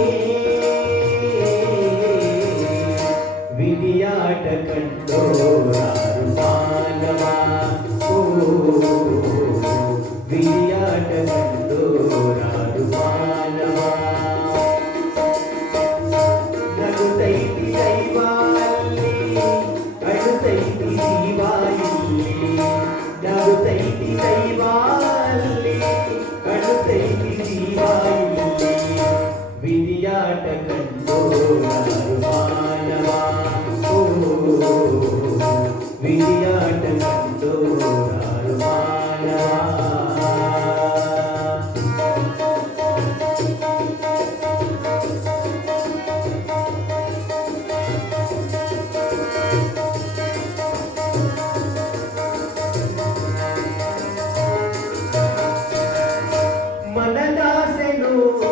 ವಿಧಿಯಾಟ ಕಂಡೋರಾರು ಮಾನವ ಓ ವಿಧಿಯಾಟ ಕಂಡೋರಾರು ಮಾನವ ನಗುತ್ತೈತಿ ದೈವ ಅಲ್ಲಿ ಅಳುತ್ತೈತಿ ಜೀವ ಇಲ್ಲಿ ನಗುತ್ತೈತಿ ದೈವ ಅಲ್ಲಿ ಅಳುತ್ತೈತಿ ಜೀವ ಇಲ್ಲಿ ವಿಧಿಯಾಟ ಕಂಡೋರಾರು ಮಾನವ ಓ ವಿಧಿಯಾಟ ಕಂಡೋರಾರು ಮಾನವ ಮನದಾಸೆ ನೂರು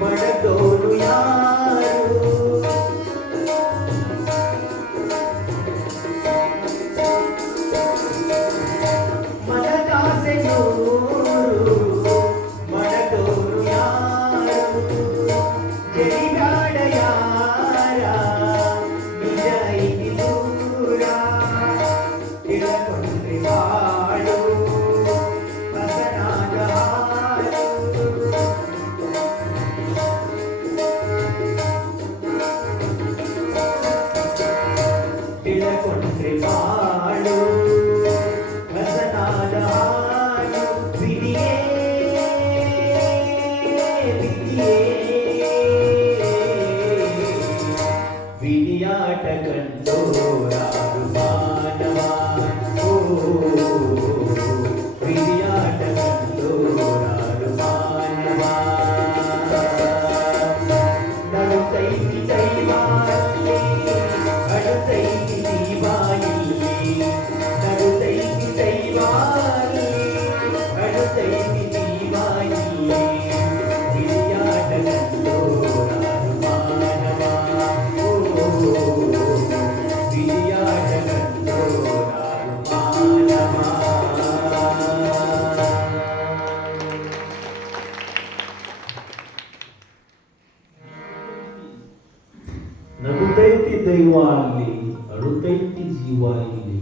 ಮಡದೋರು ಯಾರು ಮನದಾಸೆ ನೂರು ಮಡದೋರು ಯಾರು ಜರಿಗಾಡ ಯಾರ ನಿಜ ಐತಿ ದೂರ ತಿಳಕೊಂಡ್ರೆ ಬಾಳು ಹಸನಾದ ಹಾಡು ತಿಳಕೊಂಡ್ರೆ ಬಾಳು ಹಸನಾದ ಹಾಡು ವಿಧಿಯೇ ವಿಧಿಯೇ ವಿಧಿಯಾಟ ಕಂಡೋರಾರು ಮಾನವ ಓ ವಿಧಿಯಾಟ ಕಂಡೋರಾರು ಮಾನವ ನಗುತ್ತೈತಿ ದೈವ ಅಲ್ಲಿ ಅಳುತ್ತೈತಿ ಜೀವ ಇಲ್ಲಿ ನಗುತ್ತೈತಿ ದೈವ ಅಲ್ಲಿ ಅಳುತ್ತೈತಿ ಜೀವ ಇಲ್ಲಿ ವಿಧಿಯಾಟ ಕಂಡೋರಾರು ಮಾನವ ಓ ವಿಧಿಯಾಟ ಕಂಡೋರಾರು ಮಾನವ ನಗುತ್ತೈತಿ ದೈವ ಅಲ್ಲಿ ಅಳುತ್ತೈತಿ ಜೀವ ಇಲ್ಲಿ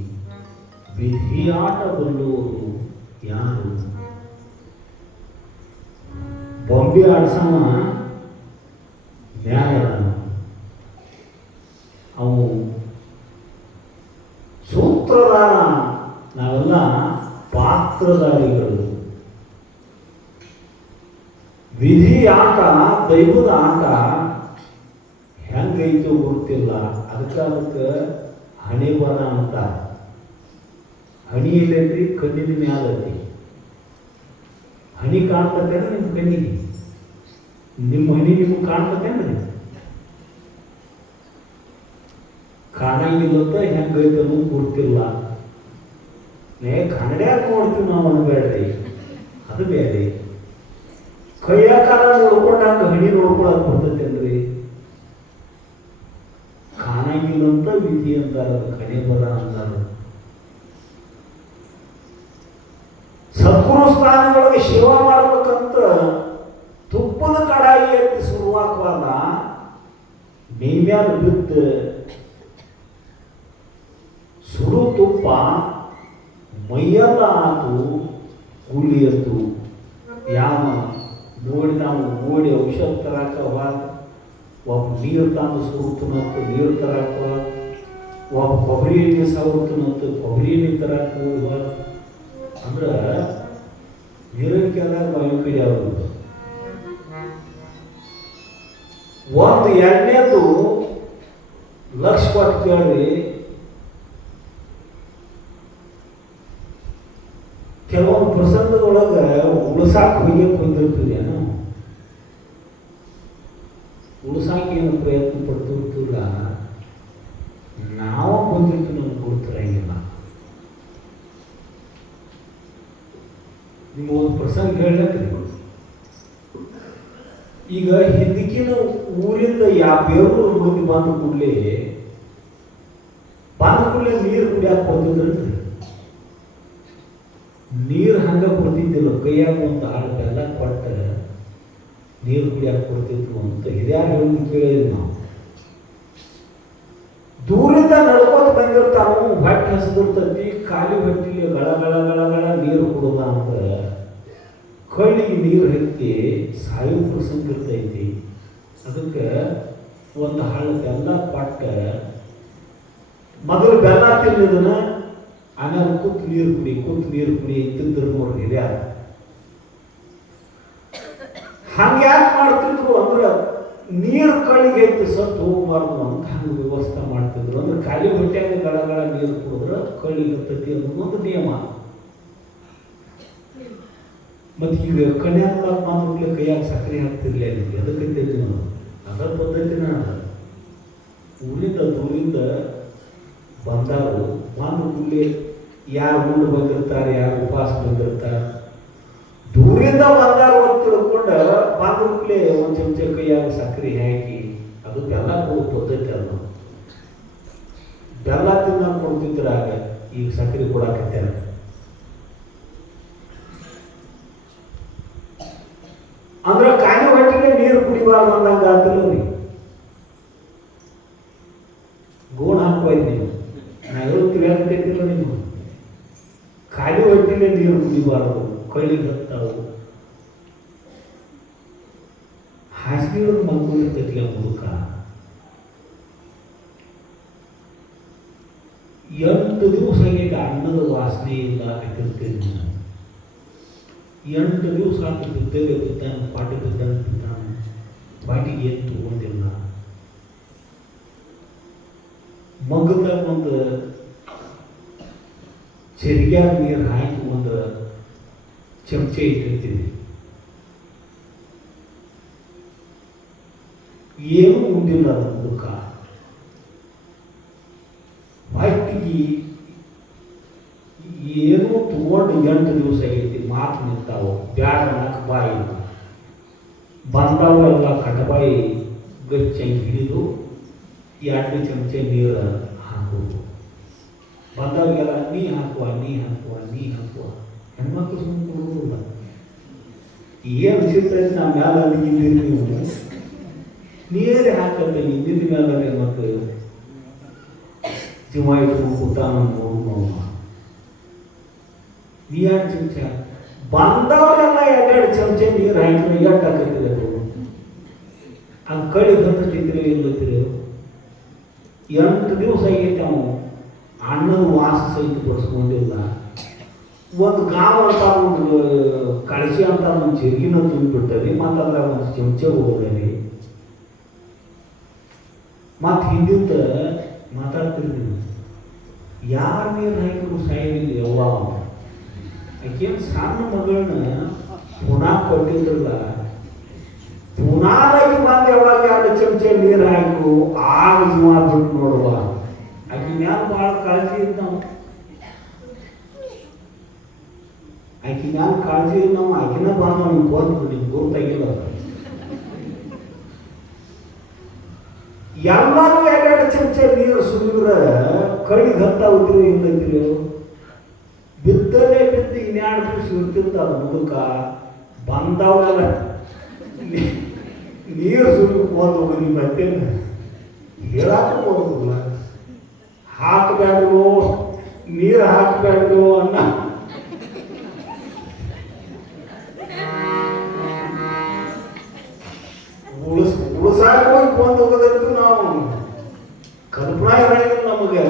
ವಿಧಿಯಾಟ ಬಲ್ಲೋರು ಯಾರು ಬೊಂಬೆ ಆಡ್ಸವ ಮ್ಯಾಲ ಅವು ಸೂತ್ರಧಾರ ನಾವೆಲ್ಲ ಪಾತ್ರಧಾರಿಗಳು ವಿಧಿ ಆಟ ದೈವದ ಆಟ ಹೆಂಗೈತೋ ಗೊತ್ತಿಲ್ಲ ಅದಕ್ಕೆ ಹಣೆ ಬರ ಅಂತ ಹಣಿ ಎಲ್ಲೈತ್ರಿ ಕಣ್ಣಿನ ಮ್ಯಾಲ ಐತಿ ಹಣಿ ಕಾಣ್ತತೇನ ನಿಮ್ಮ ಕಣ್ಣಿಗೆ ನಿಮ್ಮ ಹಣಿ ನಿಮಗೆ ಕಾಣ್ತತೇನ್ರಿ ಕಾಣಂಗಿಲ್ಲಂತ ಹೆಂಗೈತೆ ಅನ್ನೋದು ಗೊತ್ತಿಲ್ಲ. ಕನ್ನಡ್ಯಾಗ ನೋಡ್ತೀವಿ ನಾವು ಅನ್ಬೇಡ್ರಿ, ಅದು ಬೇರೆ. ಕೈಯ ಕಾಲ ನೋಡ್ಕೊಂಡಾಗ ಹಣಿ ನೋಡ್ಕೊಳಕ್ ಬರ್ತೈತೇನ್ರಿ? ಕಾಣಂಗಿಲ್ಲಂತ ವಿಧಿ ಅಂತಾರ, ಕಣೆ ಬರ ಅಂತಾರ. ಸದ್ಗುರು ಸ್ಥಾನಗಳಿಗೆ ಸೇವಾ ಮಾಡ್ಬೇಕಂತ ತುಪ್ಪದ ಕಡಾಯಿ ಎತ್ತಿ ಶುರುವಾಗುವಾಗ ನೇಮ್ಯಾಲ ಬಿದ್ದು ಸುಡು ತುಪ್ಪ ಮೈಯೆಲ್ಲ ಆತು, ಗುಳ್ಳಿ ಎತ್ತು. ಯಾವ ನೋಡಿ ಔಷಧ ತರಾಕ ಒಬ್ಬ ನೀರು ತಂದು ಸುರುತ್ತನತ್ತು ನೀರು ತರಾಕ, ಒಬ್ಬ ಕೊಬ್ಬರಿ ಎಣ್ಣೆ ಸವರ್ತನತ್ತು ಕೊಬ್ಬರಿ ಎಣ್ಣೆ ತರಾಕ ಹೋಗುವ. ಅಂದ್ರೆ ನೀರಕ್ಕೆಲ್ಲ ಬಾಯಿ ಕಡೆ ಅವರು ಒಂದು ಎಣ್ಣೆದು ಲಕ್ಷ ಕೊಟ್ಟು ಕೇಳಿ. ಕೆಲವೊಂದು ಪ್ರಸಂಗದೊಳಗೆ ಉಳಿಸಾಕ ಹೋಗಿ ಬಂದಿರ್ತೀವಿ, ಉಳಿಸಾಕ ಏನು ಪ್ರಯತ್ನ ಪಡ್ತಿರ್ತಿಲ್ಲ, ನಾವು ಬಂದಿರ್ತೀವಿ, ನಮ್ಗೆ ಕೊಡ್ತಿರಂಗಿಲ್ಲ. ನಿಮ್ಮ ಒಂದು ಪ್ರಸಂಗ ಹೇಳಕ್ರಿ. ಈಗ ಹಿಂದಕ್ಕಿನ ಊರಿಂದ ಬೇರೂರು ಮಂದಿ ಬಂದ ಕೂಡಲೇ ನೀರು ಕುಡಿಯಾಕ ಕೊಡ್ತಿದ್ರಲ್ರಿ. ನೀರು ಹಂಗ ಕೊಡ್ತಿದ್ದಿಲ್ಲ, ಕೈಯಾಗ ಒಂದು ಆಳು ಬೆಲ್ಲ ಕೊಟ್ಟ ನೀರು ಕುಡಿಯಾಕ ಕೊಡ್ತಿದ್ರು ಅಂತ ಹಿರಿಯಾರು ಹೇಳಿ ಕೇಳಿದ್ವಿ ನಾವು. ದೂರಿಂದ ನಡ್ಕೋತ ಬಂದಿರ್ತಾನು, ಹೊಟ್ಟೆ ಹಸಿದಿರ್ತೈತಿ, ಖಾಲಿ ಹೊಟ್ಟಿಲಿ ಗಳ ಗಳ ಗಳ ಗಳ ನೀರು ಕುಡುದ ಅಂತ ಕಳ್ಳಿಗೆ ನೀರು ಹತ್ತಿ ಸಾಯೋ ಪ್ರಸಂಗ ಇರ್ತೈತಿ. ಅದಕ್ಕೆ ಒಂದು ಹಾಳು ಬೆಲ್ಲ ಕೊಟ್ಟ ಮೊದಲು ಬೆಲ್ಲ ತಿನ್ನದನ ಆಮೇಲೆ ಕೂತು ನೀರು ಕುಡಿ ತಿಂದ್ರು ನೋಡ್ರಿ ಹಿರಿಯಾರು. ಹಂಗ್ಯಾಕೆ ಮಾಡ್ತಿದ್ರು ಅಂದ್ರೆ ನೀರು ಕಳ್ಳಿಗೆ ಐತಿ ಸತ್ತು ಹೋಗಬಾರ್ದು ಅಂತ ಹಂಗೆ ವ್ಯವಸ್ಥೆ ಮಾಡ್ತಿದ್ರು. ಅಂದ್ರೆ ಖಾಲಿ ಹೊಟ್ಟೆಯಾಗ ಗಳ ನೀರು ಕುಡಿದ್ರೆ ಕಳ್ಳಿಗೆ ಇರ್ತೈತಿ ಅನ್ನೋದು ಒಂದು ನಿಯಮ. ಮತ್ತು ಈಗ ಕನ್ಯಾಕ ಮಾತ್ರ ಕೈಯಾಗ ಸಕ್ಕರೆ ಹಾಕ್ತಿರ್ಲಿಲ್ಲ, ನಿಮಗೆ ಅದಕ್ಕೆ ನಾವು ಅದರ ಪದ್ಧತಿನ ದೂರಿಂದ ಬಂದಾರು ಒಂದು ಕೂಡಲೇ ಯಾರು ಉಂಡು ಬಂದಿರ್ತಾರೆ, ಯಾರು ಉಪವಾಸ ಬಂದಿರ್ತಾರೆ. ದೂರಿಂದ ಬಂದಾರು ಅಂತ ತಿಳ್ಕೊಂಡು ಬಂದ ಕೂಡಲೇ ಒಂದು ಚಮಚ ಕೈಯಾಗ ಸಕ್ಕರೆ ಹಾಕಿ ಅದು ಬೆಲ್ಲ ಕೊಡೋ ಪದ್ಧತಿ. ಅದು ಬೆಲ್ಲ ತಿನ್ನ ಕೊಡ್ತಿದ್ರಾಗ ಈಗ ಸಕ್ಕರೆ ಕೊಡಾಕತ್ಯಾರ. ಅಂದ್ರೆ ಕಾಯಿ ಹೊಟ್ಟಿಲೆ ನೀರು ಕುಡಿಬಾರ್ದು ಅಂದಂಗ ಆತಲ್ರಿ. ಗೋಣ ಹಾಕೋಯ್ತು ನೀವು, ನಾ ಹೇಳುತ್ತೀವಿ ಹೇಳ್ತೈತಿಲ್ಲ, ನೀವು ಖಾಲಿ ಹೊಟ್ಟಿಲೆ ನೀರು ಕುಡಿಬಾರ್ದು, ಕಳ್ಳಿಗೆ ಹತ್ತಾವು. ಹಾಸಿಗೆ ಮಲ್ಕೊಂಡಿರ್ತೈತಿಲ್ಲ ಮುದುಕ, 8 ದಿವಸ ಆಗೈತೆ ಅನ್ನದ ವಾಸನೆ ಇಲ್ಲ ಹಾಕಿರ್ತೀನಿ. 8 ದಿವಸ ಆತು ಬಿದ್ದಾಗ ಬಿದ್ದಾನೆ, ಪಾಟಿ ಬಿದ್ದಾನೆ, ಪಾಟಿಗೆ ಏನು ತಗೊಂಡಿಲ್ಲ. ಮಗದಾಗ ಒಂದು ಚೆರಿಗ್ಯಾಗ ನೀರು ಹಾಕಿ ಒಂದು ಚಮಚೆ ಇಟ್ಟಿರ್ತೀವಿ. ಏನು ಉಂಡಿಲ್ಲ ಅದು ಮುದುಕ. ಹೊಟ್ಟಿಗೆ ಏನೋ ತಗೊಂಡು 8 ದಿವಸ ಆಗೈತಿ, ಮಾತು ನಿಂತಾವು, ಬ್ಯಾಡ ಅನ್ನಕ್ಕೆ ಬಾಯಿ ಬಂದವೆಲ್ಲ ಕಟಬಾಯಿ ಗಚ್ಚಂಗೆ ಹಿಡಿದು 2 ಚಮಚೆ ನೀರು ಹಾಕೋದು. ಬಂದವಾಗೆಲ್ಲ ನೀ ಹಾಕುವ ಹೆಣ್ಮಕ್ಳು ಸುಮ್ಮನೆ ಕೊಡೋದಿಲ್ಲ. ಏನು ಸಿಗ್ತೈತೆ ನಾ ಮ್ಯಾಲ ಇಲ್ಲಿರಿ ನೀವು ನೀರೇ ಹಾಕತ್ತೆ, ಹಿಂದಿನ ಮೇಲೆ ಮತ್ತು ಜೀವ ಇಟ್ಕೊಂಡು ಕೂತಾನ ನೋವು. ನೀ 2 ಚಮಚ ಬಂದವರೆಲ್ಲ 2 ಚಮಚೆ ನೀರು ಹಾಕಿದ್ರೆ ಎಷ್ಟು ಹಾಕತ್ತಿದೆ ಅದು ಕಡೆ ಬರ್ತೈತಿದ್ರೆ ಇಲ್ಲತ್ತಿರಿ. 8 ದಿವಸ ಆಗೈತೆ ಅವು ಅನ್ನದ ವಾಸ ಸಹಿತ ಬಡಿಸ್ಕೊಂಡಿಲ್ಲ. ಒಂದು ಗಾವ ಅಂತ ಒಂದು ಕಳಸಿ ಅಂತ ಒಂದು ಚೆರ್ಗಿನ ತುಂಬಿಬಿಟ್ಟರಿ, ಮತ್ತು ಅದ್ರ ಒಂದು ಚಮಚೆ ಹೋಗರಿ. ಮತ್ತು ಹಿಂದಿಂದ ಮಾತಾಡ್ತಿರ್ತೀನಿ, ಯಾರು ನೀರು ಹಾಕಿದ್ರು ಸಾಯಿಲ್ಲ ಯವ್ವ. ಆಕೇನು ಸಣ್ಣ ಮಗಳನ್ನ ಪುನಃ ಕೊಟ್ಟಿದ್ರಲ್ಲ, ಪುನಾದಾಗಿ ಬಂದು ಯಾವಾಗ 2 ಚಮಚೆ ನೀರು ಹಾಕು ಆಗ ಜೀವ ಬಿಟ್ಟು ನೋಡುವ. ಮ್ಯಾಲ ಭಾಳ ಕಾಳಜಿ ಇದ್ದು ನಾವು ಆಕಿ ಮ್ಯಾಲ ಕಾಳಜಿ ಇದ್ದು ನಾವು ಆಕಿನ ಬಂದು ನಮ್ಗೆ ಬಂದು ನಿಮ್ಗೆ ಗೊತ್ತಾಗಿಲ್ಲ ಎಲ್ಲರೂ ಎರಡೆರಡು ಚಮಚ ನೀರು ಸುರಿದ್ರೆ ಕಡಿಗೆ ಹತ್ತಾವುದಿರೋ ಇಲ್ಲದಿರೋ ಬಿದ್ದಲೇ ಬಿದ್ದು ಇನ್ಯಾರು ಖುಷಿ ಇರ್ತಿರ್ತ ಅದು ಮುದುಕ ಬಂದವರೆಲ್ಲ ನೀರು ಸುರಿದು ಹೋದ್ ಹೋಗಿ ಮತ್ತೆ ಹೇಳಕ್ಕೆ ಹೋಗುದಿಲ್ಲ ಹಾಕಬೇಡ್ರು ನೀರು ಹಾಕಬೇಡ್ರು ಅನ್ನ ಉಳಿಸಾಕ ಹೋಗಿ ಬಂದು ಹೋಗೋದಂತೂ ನಾವು ಕಲ್ಪನಾ ಇರಂಗಿಲ್ಲ ನಮಗೆ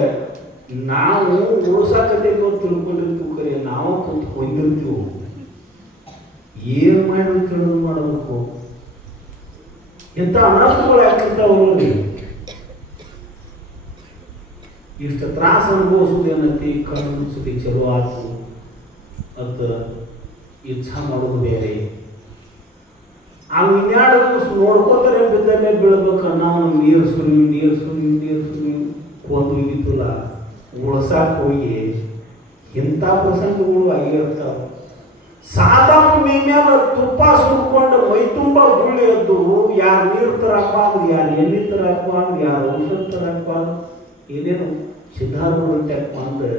ನಾವು ಉಳಿಸಾಕತ್ತೇವೆ ಅಂತ ತಿಳ್ಕೊಂಡಿರ್ತೀವಿ ಕರೆ ನಾವು ಕುಂತು ಹೊಂದಿರ್ತೀವಿ ಏನು ಮಾಡಿ ಕೇಳೋದು ಮಾಡಬೇಕು ಎಂಥ ಅನರ್ಥಗಳು ಯಾಕಂತವ್ರಿ ಇಷ್ಟು ತ್ರಾಸ ಅನುಭವಿಸೋದು ಏನೈತಿ ಕಣ್ಣು ಮುಚ್ಚಿ ಚಲೋ ಆಯ್ತು ಅಂತ ಇಚ್ಛಾ ಮಾಡೋದು ಬೇರೆ ಅವ್ನು ಇನ್ಯಾರು ನೋಡ್ಕೋತಾರೆ ಬಿದ್ದಲ್ಲೇ ಬೀಳ್ಬೇಕು ನಾವು ನೀರು ಸುರಿ ಕೊಂದು ಹೋಗಿತ್ತಲ್ಲ ಉಳ್ಸಾಕ್ ಹೋಗಿ ಇಂಥ ಪ್ರಸಂಗಗಳು ಆಗಿರ್ತಾವ ಸಾಧಾರಣ ಮೈ ಮೇಲೆ ತುಪ್ಪ ಸುರ್ಕೊಂಡು ಮೈ ತುಂಬ ಗುಳ್ಳಿ ಎದ್ದು ಯಾರು ನೀರು ತರಪ್ಪ ಅಂದ್ರೆ ಯಾರು ಎಣ್ಣೆ ತರಪ್ಪ ಅಂದ್ರೆ ಯಾರು ಔಷಧ ತರಪ್ಪ ಏನೇನು ಸಿದ್ಧಾರೂಢ ಟೆಕ್ ಅಂದ್ರೆ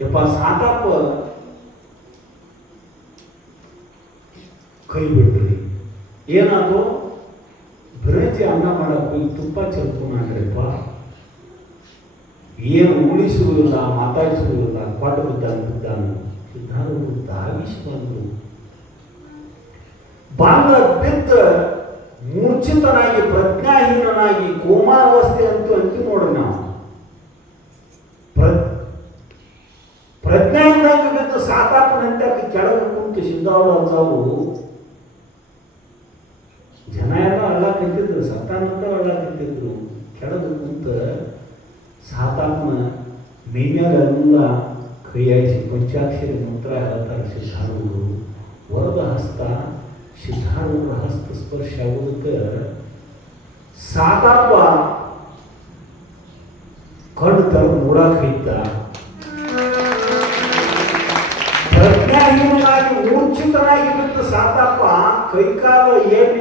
ಯಪ್ಪ ಸಾತಪ್ಪ ಕೈ ಬಿಟ್ರಿ ಏನಾದ್ರು ಬರೇಜಿ ಅನ್ನ ಮಾಡಕ್ಕೆ ಹೋಗಿ ತುಪ್ಪ ಚೆಲ್ಕೊಂಡ್ರಪ್ಪ ಏನು ಉಳಿಸುವುದಿಲ್ಲ ಮಾತಾಡಿಸುವುದಿಲ್ಲ ಕೊಟ್ಟು ಬಿದ್ದಾನು ಸಿದ್ಧಾರೂಢ ಧಾವಿಸಿ ಬಂದ ಬಿದ್ದ ಮೂರ್ಛಿತನಾಗಿ ಪ್ರಜ್ಞಾಹೀನನಾಗಿ ಕೋಮಾವಸ್ಥೆ ಅಂತೂ ಅಂತೀವಿ ನೋಡ್ರಿ ನಾವು ಪ್ರಜ್ಞೆಯಿಂದಾಗಿ ಬಿದ್ದು ಸಾತಾಪನಂತೆ ಕೆಳಗೆ ಕುಂತು ಸಿದ್ಧಾರೂಢರು ಜನ ಎಲ್ಲ ಅಳ್ಳಾಕತ್ತಿದ್ರು ಸತ್ತಾನಂತ ಅಳ್ಳಾಕತ್ತಿದ್ರು ಕೆಳಗೆ ಕುಂತ ಸಾತಾಪನ ಮೇನ್ಯಾಗೆಲ್ಲ ಕೈಯಾಡಿಸಿ ಪಂಚಾಕ್ಷರಿ ಮಂತ್ರ ಹೇಳ್ತಾರೆ ಸಿದ್ಧಾರೂಢರು ವರದ ಹಸ್ತ ಸಿದ್ಧಾರೂಢರ ಹಸ್ತ ಸ್ಪರ್ಶ ಆಗೋದಕ್ಕೆ ಸಾತಾಪ ಕಣ್ಣು ತರದು ನೋಡಾಕೈತ ಪ್ರಜ್ಞಾಹೀನಾಗಿ ಮೂರ್ಛಿತನಾಗಿ ಬಿದ್ದು ಸಾತಪ್ಪ ಕೈಕಾಲ ಏನು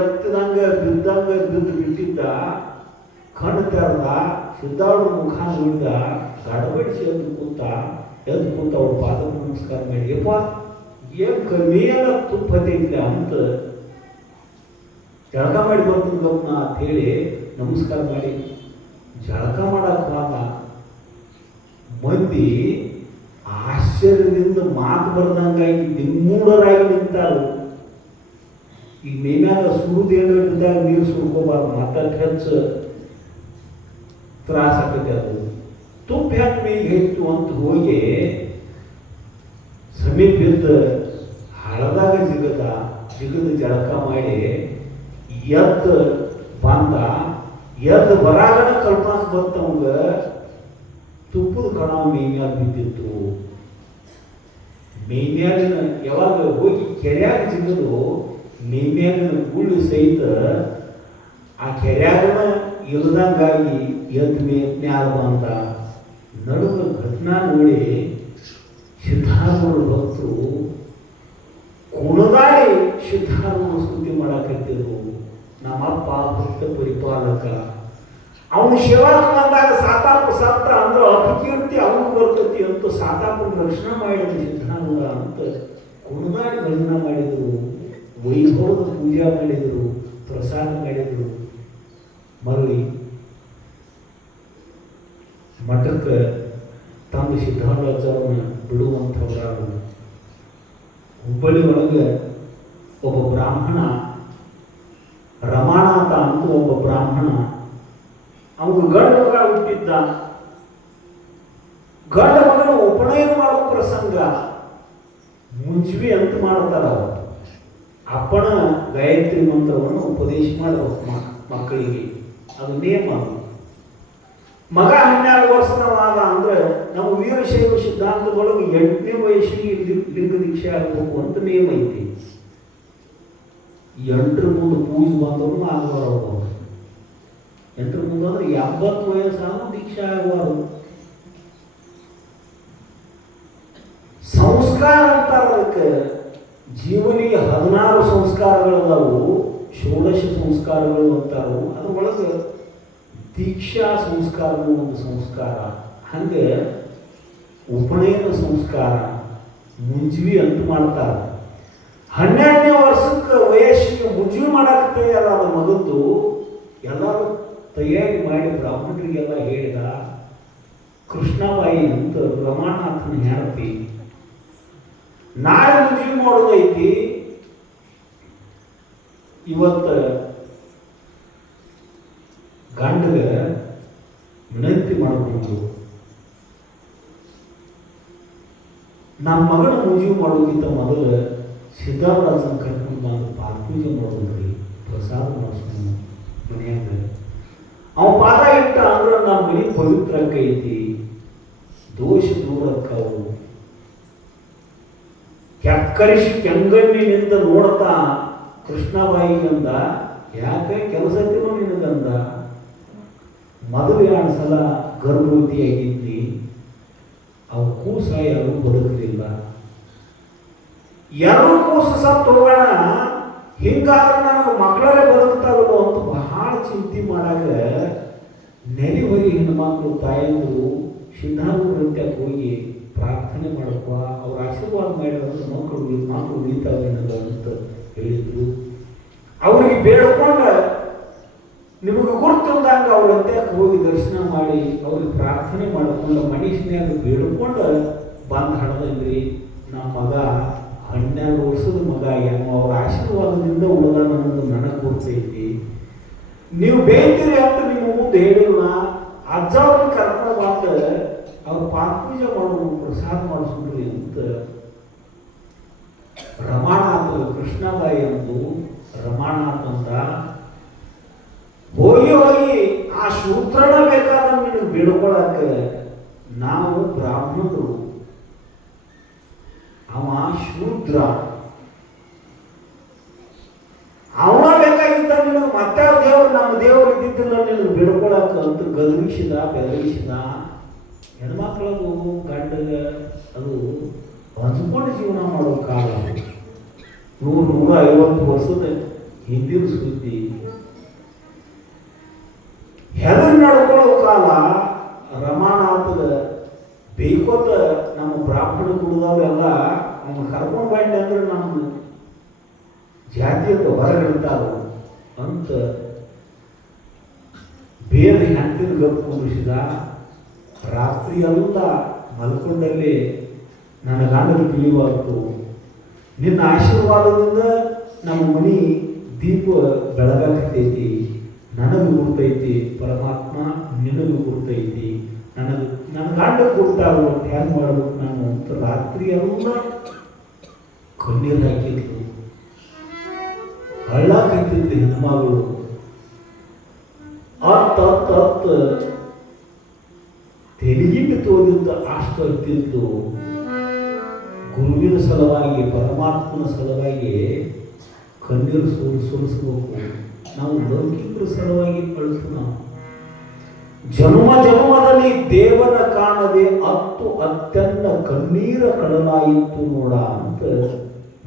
ಎತ್ತದಂಗ ಬಿದ್ದು ಬಿಟ್ಟಿದ್ದ ಕಣ್ಣು ತೆರೆದ ಸಿದ್ಧಾರೂಢ ಮುಖ ನೋಡಿದ ಗಡಬಡಿಸಿ ಎದ್ದು ಕೂತ ಅವ್ರ ಪಾದ ನಮಸ್ಕಾರ ಮಾಡಿ ಯಪ್ಪ ಏನು ಕಮ್ಮಿಯಲ್ಲ ತುಪ್ಪ ಹತ್ತೈತಿಲ್ಲ ಅಂತ ಜಳಕ ಮಾಡಿ ಬರ್ತದ ಗಮನ ಅಂತ ಹೇಳಿ ನಮಸ್ಕಾರ ಮಾಡಿ ಜಳಕ ಮಾಡಕ್ಕೆ ಹೋದ ಮಂದಿ ಆಶ್ಚರ್ಯದಿಂದ ಮಾತು ಬರ್ದಂಗಾಗಿ ನಿಮ್ಮೂಡರಾಗಿ ನಿಂತಾರು ಈಗ ಮೇಮ್ಯಾಗ ಸುಡುದೇನು ಇದ್ದಾಗ ನೀರು ಸುಡ್ಕೋಬಾರ್ದು ಮಾತಾಡಿ ಹೆಚ್ಚು ತ್ರಾಸ ಆಗ್ತೈತೆ ಅದು ತುಪ್ಪ ಹ್ಯಾಕ್ ಮೇಗೆ ಹೆಚ್ಚು ಅಂತ ಹೋಗಿ ಸಮೀಪ ಬಿದ್ದು ಹಳದಾಗ ಜಿಗದ ಜಳಕ ಮಾಡಿ ಎದ್ದು ಬಂದ ಎದ್ದು ಬರಾಗನ ಕಲ್ಪನಾಕ ಬರ್ತವಂಗ ತುಪ್ಪದ ಕಣ ಮೇಮ್ಯಾಗ ಬಿದ್ದಿತ್ತು ಮೇಮ್ಯಾಗಿನ ಯಾವಾಗ ಹೋಗಿ ಕೆರೆಯಾಗ ಜಿಗದು ಮೇಮ್ಯಾಗಿನ ಗುಳ್ಳು ಸಹಿತ ಆ ಕೆರೆಯಾಗನ ಇಲ್ದಂಗಾಗಿ ಎದ್ದು ಮ್ಯಾಲ ಬಂದ ನಡುವ ಘಟನಾ ನೋಡಿ ಸಿದ್ಧಾರೂಢ ಭಕ್ತರು ಕುಣದಾಡಿ ಸಿದ್ಧಾರೂಢ ಸ್ತುತಿ ಮಾಡಕತ್ತಿದ್ರು ನಮ್ಮಪ್ಪ ಭಕ್ತ ಪರಿಪಾಲಕ ಅವನು ಸೇವಾಕ ಬಂದಾಗ ಸಾತಾಪ ಸತ್ತ ಅಂದ್ರೆ ಅಪಕೀರ್ತಿ ಅವನು ಬರ್ತತಿ ಅಂತ ಸಾತಾಪನ ರಕ್ಷಣೆ ಮಾಡಿದ್ರು ಸಿದ್ಧಾರೂಢ ಅಂತ ಕುಣದಾಡಿ ಭಜನ ಮಾಡಿದರು ವೈಭವದ ಪೂಜೆ ಮಾಡಿದರು ಪ್ರಸಾದ ಮಾಡಿದರು ಮರಳಿ ಮಠಕ್ಕೆ ತಂದು ಸಿದ್ಧಾರೂಢಾಚಾರ್ಯನ ಬಿಡುವಂಥವ್ರು ಹುಬ್ಬಳ್ಳಿ ಒಳಗೆ ಒಬ್ಬ ಬ್ರಾಹ್ಮಣ ರಮಾನಾಥ ಅಂತ ಒಬ್ಬ ಬ್ರಾಹ್ಮಣ ಅವನು ಗಂಡ ಮಗ ಹುಟ್ಟಿದ್ದ ಗಂಡ ಮಗನ ಉಪನಯನ ಮಾಡೋ ಪ್ರಸಂಗ ಮುಂಚವಿ ಅಂತ ಮಾಡ್ತಾರ ಅಪ್ಪಣ ಗಾಯತ್ರಿ ಮಂತ್ರವನ್ನು ಉಪದೇಶ ಮಾಡಬೇಕು ಮಕ್ಕಳಿಗೆ ಅದು ನೇಮ ಮಗ 12 ವರ್ಷದವಾದ ಅಂದ್ರೆ ನಾವು ವೀರಶೈವ ಸಿದ್ಧಾಂತದೊಳಗೆ 8ನೇ ವಯಸ್ಸಿಗೆ ಲಿಂಗ ದೀಕ್ಷೆ ಆಗಬೇಕು ಅಂತ ನೇಮ ಐತಿ 8ರ ಮುಂದೆ ಪೂಜೆ ಬಂದವರು ಆಗಬಾರದು ಎಂಟ್ರ ಮುಂದಂದ್ರೆ 80 ವಯಸ್ಸಾದ್ರೂ ದೀಕ್ಷೆ ಆಗುವರು. ಸಂಸ್ಕಾರ ಅಂತಾರೆ ಅದಕ್ಕೆ. ಜೀವನಿಗೆ 16 ಸಂಸ್ಕಾರಗಳದಾವು, ಷೋಡಶ ಸಂಸ್ಕಾರಗಳು ಅಂತಾರು. ಅದ್ರೊಳಗೆ ದೀಕ್ಷಾ ಸಂಸ್ಕಾರವು ಒಂದು ಸಂಸ್ಕಾರ. ಹಂಗೆ ಉಪನಯನ ಸಂಸ್ಕಾರ, ಮುಂಜವಿ ಅಂತ ಮಾಡ್ತಾರೆ. 12ನೇ ವರ್ಷಕ್ಕೆ ವಯಸ್ಸಿಗೆ ಮುಂಜವಿ ಮಾಡಕ್ಕೆ ತಯಾರಾದ ಮಗದ್ದು ಎಲ್ಲರೂ ತಯಾರಿ ಮಾಡಿ ಬ್ರಾಹ್ಮಣರಿಗೆಲ್ಲ ಹೇಳಿದ. ಕೃಷ್ಣಬಾಯಿ ಅಂತ ರಮಾನಾಥನ ಹೆಂಡತಿ, ನಾಳೆ ಮುಂಜವಿ ಮಾಡೋದೈತಿ, ಇವತ್ತು ಗಂಡಗೆ ವಿನಂತಿ ಮಾಡಬಹುದು, ನಮ್ಮ ಮಗನ ಮುಂಜವಿ ಮಾಡೋಕ್ಕಿಂತ ಮೊದಲು ಸಿದ್ಧಾರ್ಥನ ಕರ್ಕೊಂಡು ಬಂದು ಪಾಲ್ಪೂಜೆ ಮಾಡೋದ್ರಿ, ಪ್ರಸಾದ ಮಾಡಿಸ್ಕೊಂಡು ಮನೆಯಾಗ ಅವ ಪಾದ ಇಟ್ಟ ಅಂದ್ರೆ ನಮ್ಮ ಮನೆ ಪವಿತ್ರ ಐತಿ, ದೋಷ ದೂರಕ್ಕವು. ಕೆಕ್ಕರಿಸಿ ಕೆಂಗಣ್ಣಿನಿಂದ ನೋಡ್ತಾ ಕೃಷ್ಣಬಾಯಿಗಂದ, ಯಾಕೆ ಕೆಲಸತ್ತಿನೂ ನಿನಗಂದ, ಮೊದಲು 2 ಸಲ ಗರ್ಭವತಿ ಆಗಿದ್ದಿ, ಅವು ಕೂಸ ಯಾರು ಬದುಕಲಿಲ್ಲ, 2 ಕೂಸು ಸತ್ತು ಹೋಗೋಣ, ಹಿಂಗಾದ್ರೆ ನನಗೆ ಮಕ್ಕಳಲ್ಲೇ ಬದುಕ್ತಾವಲ್ಲ ಅಂತ ಬಹಳ ಚಿಂತೆ ಮಾಡಾಗ ನೆರೆ ಹೋಗಿ ಹೆಣ್ಮಕ್ಳು ತಾಯಂದರು ಸಿದ್ಧಾರೂಢಕ್ಕೆ ಹೋಗಿ ಪ್ರಾರ್ಥನೆ ಮಾಡಪ್ಪ, ಅವ್ರ ಆಶೀರ್ವಾದ ಮಾಡಿದ್ರೆ ಮಕ್ಕಳು ಉಳಿತಾವೆ ಅಂತ ಹೇಳಿದ್ರು. ಅವ್ರಿಗೆ ಬೇಡ್ಕೊಂಡ ನಿಮಗೆ ಗುರುತಿಲ್ದಂಗೆ ಅವ್ರ ಹತ್ಯಕ್ಕೆ ಹೋಗಿ ದರ್ಶನ ಮಾಡಿ ಅವ್ರಿಗೆ ಪ್ರಾರ್ಥನೆ ಮಾಡಿಕೊಂಡು ಮನುಷ್ಯನಾಗ ಬೇಡ್ಕೊಂಡು ಬಂದು ಹಣದಲ್ಲಿ ನಮ್ಮ ಮಗ 12 ವರ್ಷದ ಮಗ ಆಗ್ಯಾನ, ಅವ್ರ ಆಶೀರ್ವಾದದಿಂದ ಉಳಿದ ನನ್ನದು ನನಗೆ ಗೊತ್ತೈತಿ, ನೀವು ಬೇಯ್ತೀರಿ ಅಂತ ನಿಮ್ಮ ಮುಂದೆ ಹೇಳಿಲ್ಲ, ಅಜ್ಜ ಅವ್ರನ್ನ ಕರ್ಕೊಂಡು ಬಂದು ಅವ್ರ ಪಾತ್ಪೂಜೆ ಮಾಡೋದು, ಪ್ರಸಾದ ಮಾಡಿಸ್ಬಿಡ್ರಿ ಅಂತ ರಮಾನಾಥ ಕೃಷ್ಣಬಾಯಿ ಅಂದು ರಮಾನಾಥ ಅಂತ ಹೋಗಿ ಆ ಶೂದ್ರನ ಬೇಕಾದ್ರೆ ನಿನಗೆ ಬೇಡ್ಕೊಳಕ್ಕೆ, ನಾವು ಬ್ರಾಹ್ಮಣರು, ಅವ ಶೂದ್ರ, ಅವನ ಬೇಕಾಗಿದ್ದ ನಿನಗೆ ಮತ್ತೆ ದೇವರು, ನಮ್ಮ ದೇವರು ಇದ್ದಿದ್ದಿಲ್ಲ ನಿನಗೆ ಬೇಡ್ಕೊಳಕ್ಕೆ ಅಂತ ಗದರಿಸಿದ ಬೆದರಿಸಿದ. ಹೆಣ್ಮಕ್ಳದು ಗಂಡಗ ಅದು ಹಂಚ್ಕೊಂಡು ಜೀವನ ಮಾಡೋ ಕಾಲ, 100-150 ವರ್ಷದ ಹಿಂದಿನ ಸುದ್ದಿ. ಹೆದರ್ ನಡ್ಕೊಳ್ಳೋ ಕಾಲ ರಮಾನಾಥದ ಬೇಕೋತ ನಮ್ಮ ಬ್ರಾಹ್ಮಣ ಕುಲದವರೆಲ್ಲ ನಮ್ಮ ಕರ್ಕೊಂಡು ಬಂಡಿ ಅಂದ್ರೆ ನಮ್ಮ ಜಾತಿಯತ್ತ ಹೊರಗಿಡ್ತಾರ ಅಂತ ಬೇರೆ ಹೆಂಡತಿನ ಗಪ್ ಕುಂದಿಸಿದ. ರಾತ್ರಿ ಎಲ್ಲ ಮಲ್ಕೊಂಡಲ್ಲಿ ನನ್ನ ಗಂಡನ ತಿಳಿವಾಗ್ತು, ನಿನ್ನ ಆಶೀರ್ವಾದದಿಂದ ನಮ್ಮ ಮನೆ ದೀಪ ಬೆಳಗಾಕತೈತಿ, ನನಗೆ ಗುರ್ತೈತಿ ಪರಮಾತ್ಮ, ನಿನಗೂ ಗುರ್ತೈತಿ, ನನ್ನ ಗಂಡ ಗುರ್ತಾಗ ಹೆಂಗೆ ಮಾಡ್ಬೇಕು ನಾನು ಅಂತ ರಾತ್ರಿ ಎಲ್ಲ ಕಣ್ಣೀರು ಹಾಕಿದ್ರು. ಹಳ್ಳಾಕೈತಿದ್ದು ಹೆಣ್ಮಗಳು ಅತ್ತ ತೆಲಿಗಿಟ್ಟು ತೋದಿದ್ದ ಅಷ್ಟು ಅತ್ತಿದ್ದು. ಗುರುವಿನ ಸಲುವಾಗಿ, ಪರಮಾತ್ಮನ ಸಲುವಾಗಿ ಕಣ್ಣೀರು ಸುರಿಸ್ಬೇಕು. ನಾವು ಲೌಕಿಕರ ಸಲುವಾಗಿ ಕಳಿತು. ನಾವು ಜನ್ಮದಲ್ಲಿ ದೇವರ ಕಾಣದೆ ಅತ್ಯಂತ ಕಣ್ಣೀರ ಕಡಲಾಯಿತು ನೋಡ ಅಂತ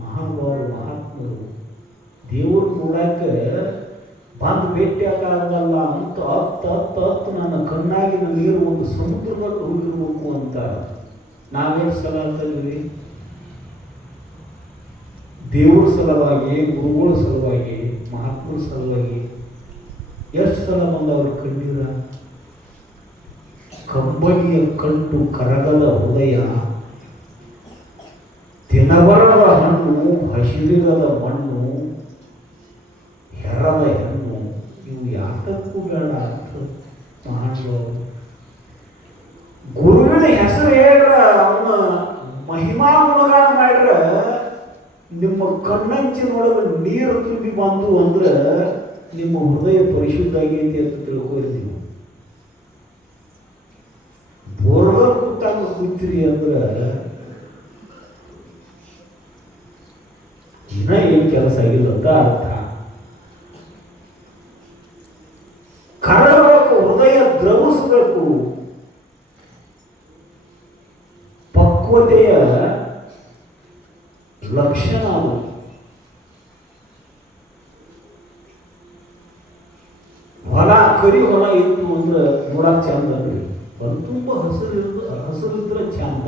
ಮಹಾತ್ಮರು ದೇವರು ನೋಡಕ್ಕೆ ಬಂದು ಭೇಟಿಯಾಗಲ್ಲ ಅಂತ ಹತ್ತು ನನ್ನ ಕಣ್ಣಾಗಿನ ನೀರು ಒಂದು ಸಮುದ್ರದಲ್ಲಿ ಹೋಗಿರ್ಬೇಕು ಅಂತ ನಾವೇನು ಸಲ ಅಂತಂದ್ವಿ. ದೇವರ ಸಲುವಾಗಿ, ಗುರುಗಳ ಸಲುವಾಗಿ, ಮಹಾತ್ಮರ ಸಲುವಾಗಿ ಎಷ್ಟು ಸಲ ಬಂದವ್ರ ಕಣ್ಣೀರ. ಕಂಬನಿಯ ಕಣ್ಣು ಕರಗದ ಹೃದಯ, ದಿನಬರದ ಹಣ್ಣು ಹಸಿರಿರದ ಮಣ್ಣು, ಹೆರದ ಹೆಣ್ಣು, ಇವು ಯಾತಕ್ಕೂ ಬೇಡ ಅಂತ ಮಹಾತ್ಮ. ಗುರುವಿನ ಹೆಸರು ಹೇಳ್ರ, ಅವನ ಮಹಿಮಾ ಗುಣಗಾನ ಮಾಡ್ರ, ನಿಮ್ಮ ಕಣ್ಣಂಚಿನೊಳಗೆ ನೀರು ತುಂಬಿ ಬಂದು ಅಂದ್ರೆ ನಿಮ್ಮ ಹೃದಯ ಪರಿಶುದ್ಧ ಆಗೈತಿ ಅಂತ ತಿಳ್ಕೊಳ್ತೀವಿ. ಬೋರ್ಗಲ್ ಕೂತಾಗ ಕೂತಿರಿ ಅಂದ್ರೆ ಇನ್ನ ಏನ್ ಕೆಲಸ ಆಗಿಲ್ಲ ಅಂತ ಅರ್ಥ. ಕರಗ ಪಕ್ವತೆಯ ಲಕ್ಷಣ ಅದು. ಹೊಲ ಕರಿ ಹೊಲ ಇತ್ತು ಅಂದ್ರೆ ನೋಡಕ್ ಚಂದ ಅಲ್ರಿ. ಹೊಲ ತುಂಬ ಹಸಿರಿದ್ರೆ ಚಂದ.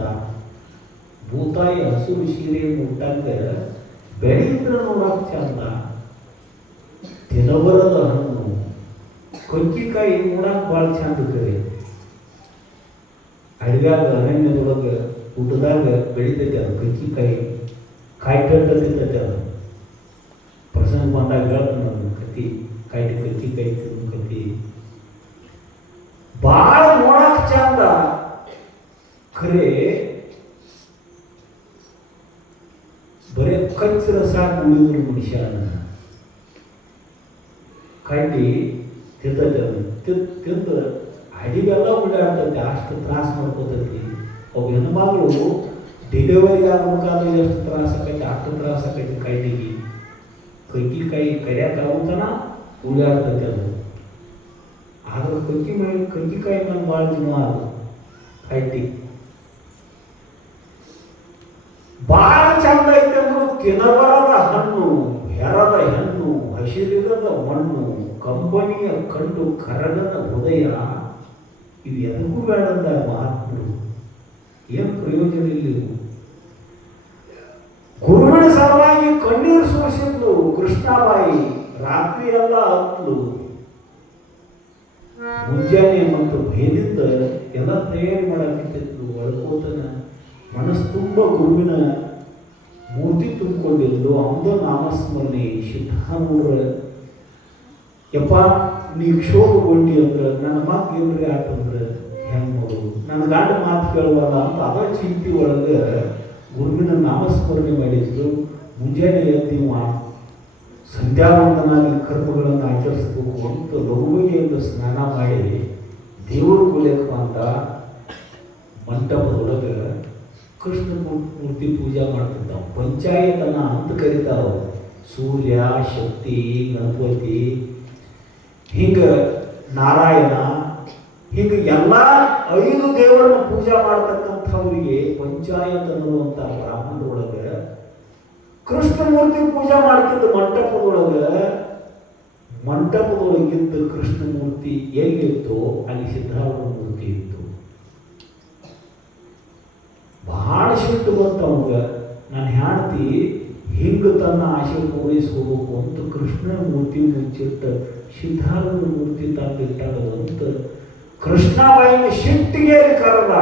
ಭೂತಾಯಿ ಹಸಿರು ಸೀರೆ ಮುಟ್ಟಂಗ ಬೆಳೆ ಇದ್ರೆ ನೋಡಕ್ ಚಂದ. ತಿನ್ನಬರದ ಹಣ್ಣು ಕೊಕ್ಕಿಕಾಯಿ ನೋಡಕ್ ಭಾಳ ಚಂದ ಕರಿ. ಅಡಿಗಾಗ ಅರಣ್ಯದೊಳಗೆ ಊಟದಾಗ ಬೆಳಿತೈತೆ ಅದು ಕಕ್ಕಿಕಾಯಿ. ಕಾಯಿ ಕಟ್ಟತೈತೆ ಅದು. ಪ್ರಸಂಗ ಬಂದಾಗ ಹೇಳ್ತಾನೆ ಅದು ಕತ್ತಿ ಕಾಯಿ ಕಕ್ಕಿಕಾಯಿ ತಿನ್ನು ಕತ್ತಿ ಭಾಳ ನೋಡಕ್ ಚಂದ. ಖರೆ ಬರೇ ಕಚ್ಚಿರ ಸಾಕು ಉಳಿದ್ರು ಮನುಷ್ಯನ. ಕಾಯಿ ತಿಂತೈತೆ ಅದು. ತಿಂದು ಅಡಿಗೆಲ್ಲ ಉಳ್ಳಾಡ್ತೈತೆ. ಅಷ್ಟು ತ್ರಾಸ ಮಾಡ್ಕೋತೈತಿ. ಅವು ಹೆಣ್ಮಗಳು ಡೆಲಿವರಿ ಆಗ್ಬೇಕಾದ್ರೆ ಎಷ್ಟು ತ್ರಾಸ ಆಕೈತಿ ಅಷ್ಟು ತ್ರಾಸ ಆಕೈತಿ ಕಾಯಿಗೆ. ಕಕ್ಕಿಕಾಯಿ ಕಡಿಯಾಕಾಗುತ್ತಾನ ಉಳ್ಳಾಡ್ತೈತೆ ಅದು. ಆದ್ರೆ ಕಕ್ಕಿಕಾಯಿ ಮೇಲೆ ಭಾಳ ಜೀವ ಅದು. ಕಾಯಿ ಭಾಳ ಚಂದ ಐತೆ ಅಂದ್ರು ತಿನ್ನಬರದ ಹಣ್ಣು, ಹೆರದ ಹೆಣ್ಣು, ಹಸಿರಿರದ ಮಣ್ಣು, ಕಂಬನಿಯ ಕಂಡು ಕರಗದ ಹೃದಯ, ಇವು ಎದಕ್ಕೂ ಬೇಡಂದ ಮಹಾತ್ಮರು. ಏನು ಪ್ರಯೋಜನ ಇಲ್ಲ. ಗುರುವಿನ ಸಲುವಾಗಿ ಕಣ್ಣೀರು ಸುರಿಸಿದ್ಲು ಕೃಷ್ಣಾಬಾಯಿ. ರಾತ್ರಿ ಎಲ್ಲ ಹತ್ಲು. ಮುಂಜಾನೆ ಮತ್ತು ಭೇದಿದ್ದ ಎಲ್ಲ ತಯಾರಿ ಮಾಡಕ್ಕಿಟ್ಟಿದ್ಲು. ಒಳ್ಕೋತನ ಮನಸ್ಸು ತುಂಬ ಗುರುವಿನ ಮೂರ್ತಿ ತುಂಬಿಕೊಂಡಿದ್ಲು. ಅವನ ನಾಮಸ್ಮರಣೆ ಸಿದ್ಧಾರೂಢ. ಯಪ್ಪ ನೀ ಕ್ಷೋಭಗೊಂಡಿ ಅಂದ್ರೆ ನನ್ನ ಮಾತು ಏನ್ರಿ ಆತಂದ್ರೆ ಹೆಂಗೆ ಮಾಡೋದು, ನನ್ನ ಗಂಡ ಮಾತು ಕೇಳುವಲ್ಲ ಅಂತ ಅದ ಚಿಂತೆ ಒಳಗೆ ಗುರುವಿನ ನಾಮಸ್ಮರಣೆ ಮಾಡಿದ್ರು. ಮುಂಜಾನೆ ಎದ್ದಿವ ಸಂಧ್ಯಾವಂದನಾಗಿ ಕರ್ಮಗಳನ್ನು ಆಚರಿಸ್ಬೇಕು ಅಂತ ಲಘುವಿಗೆಯಿಂದ ಸ್ನಾನ ಮಾಡಿ ದೇವರ ಕುಲಕ್ಕೆ ಬಂದ. ಮಂಟಪದೊಳಗೆ ಕೃಷ್ಣ ಮೂರ್ತಿ ಪೂಜೆ ಮಾಡ್ತಿದ್ದ. ಪಂಚಾಯತನ ಅಂತ ಕರೀತಾರ. ಸೂರ್ಯ, ಶಕ್ತಿ, ಗಣಪತಿ, ಹಿಂಗೆ ನಾರಾಯಣ, ಹೀಗೆ ಎಲ್ಲ 5 ದೇವರನ್ನು ಪೂಜೆ ಮಾಡ್ತಕ್ಕಂಥವ್ರಿಗೆ ಪಂಚಾಯತ್ ಅನ್ನುವಂಥ ಬ್ರಾಹ್ಮಣರೊಳಗೆ ಕೃಷ್ಣ ಮೂರ್ತಿ ಪೂಜೆ ಮಾಡ್ತಿದ್ದ. ಮಂಟಪದೊಳಗಿದ್ದ ಕೃಷ್ಣ ಮೂರ್ತಿ ಎಲ್ಲಿತ್ತೋ ಅಲ್ಲಿ ಸಿದ್ಧಾರೂಢ ಮೂರ್ತಿ ಇತ್ತು. ಬಹಳ ಸಿಟ್ಟು ಬಂತು ಅವಾಗ. ನಾನು ಹೆಂಡತಿ ಹಿಂಗೆ ತನ್ನ ಆಸೆ ಪೂರೈಸ್ಕೋಬೇಕು ಅಂತ ಕೃಷ್ಣನ ಮೂರ್ತಿ ಮುಚ್ಚಿಟ್ಟ ಸಿದ್ಧಾರೂಢ ಮೂರ್ತಿ ತಂದಿಟ್ಟಾಗದಂತ ಕೃಷ್ಣಾಬಾಯಿನ ಸಿಟ್ಟಿಗೆ ಕರೆದ.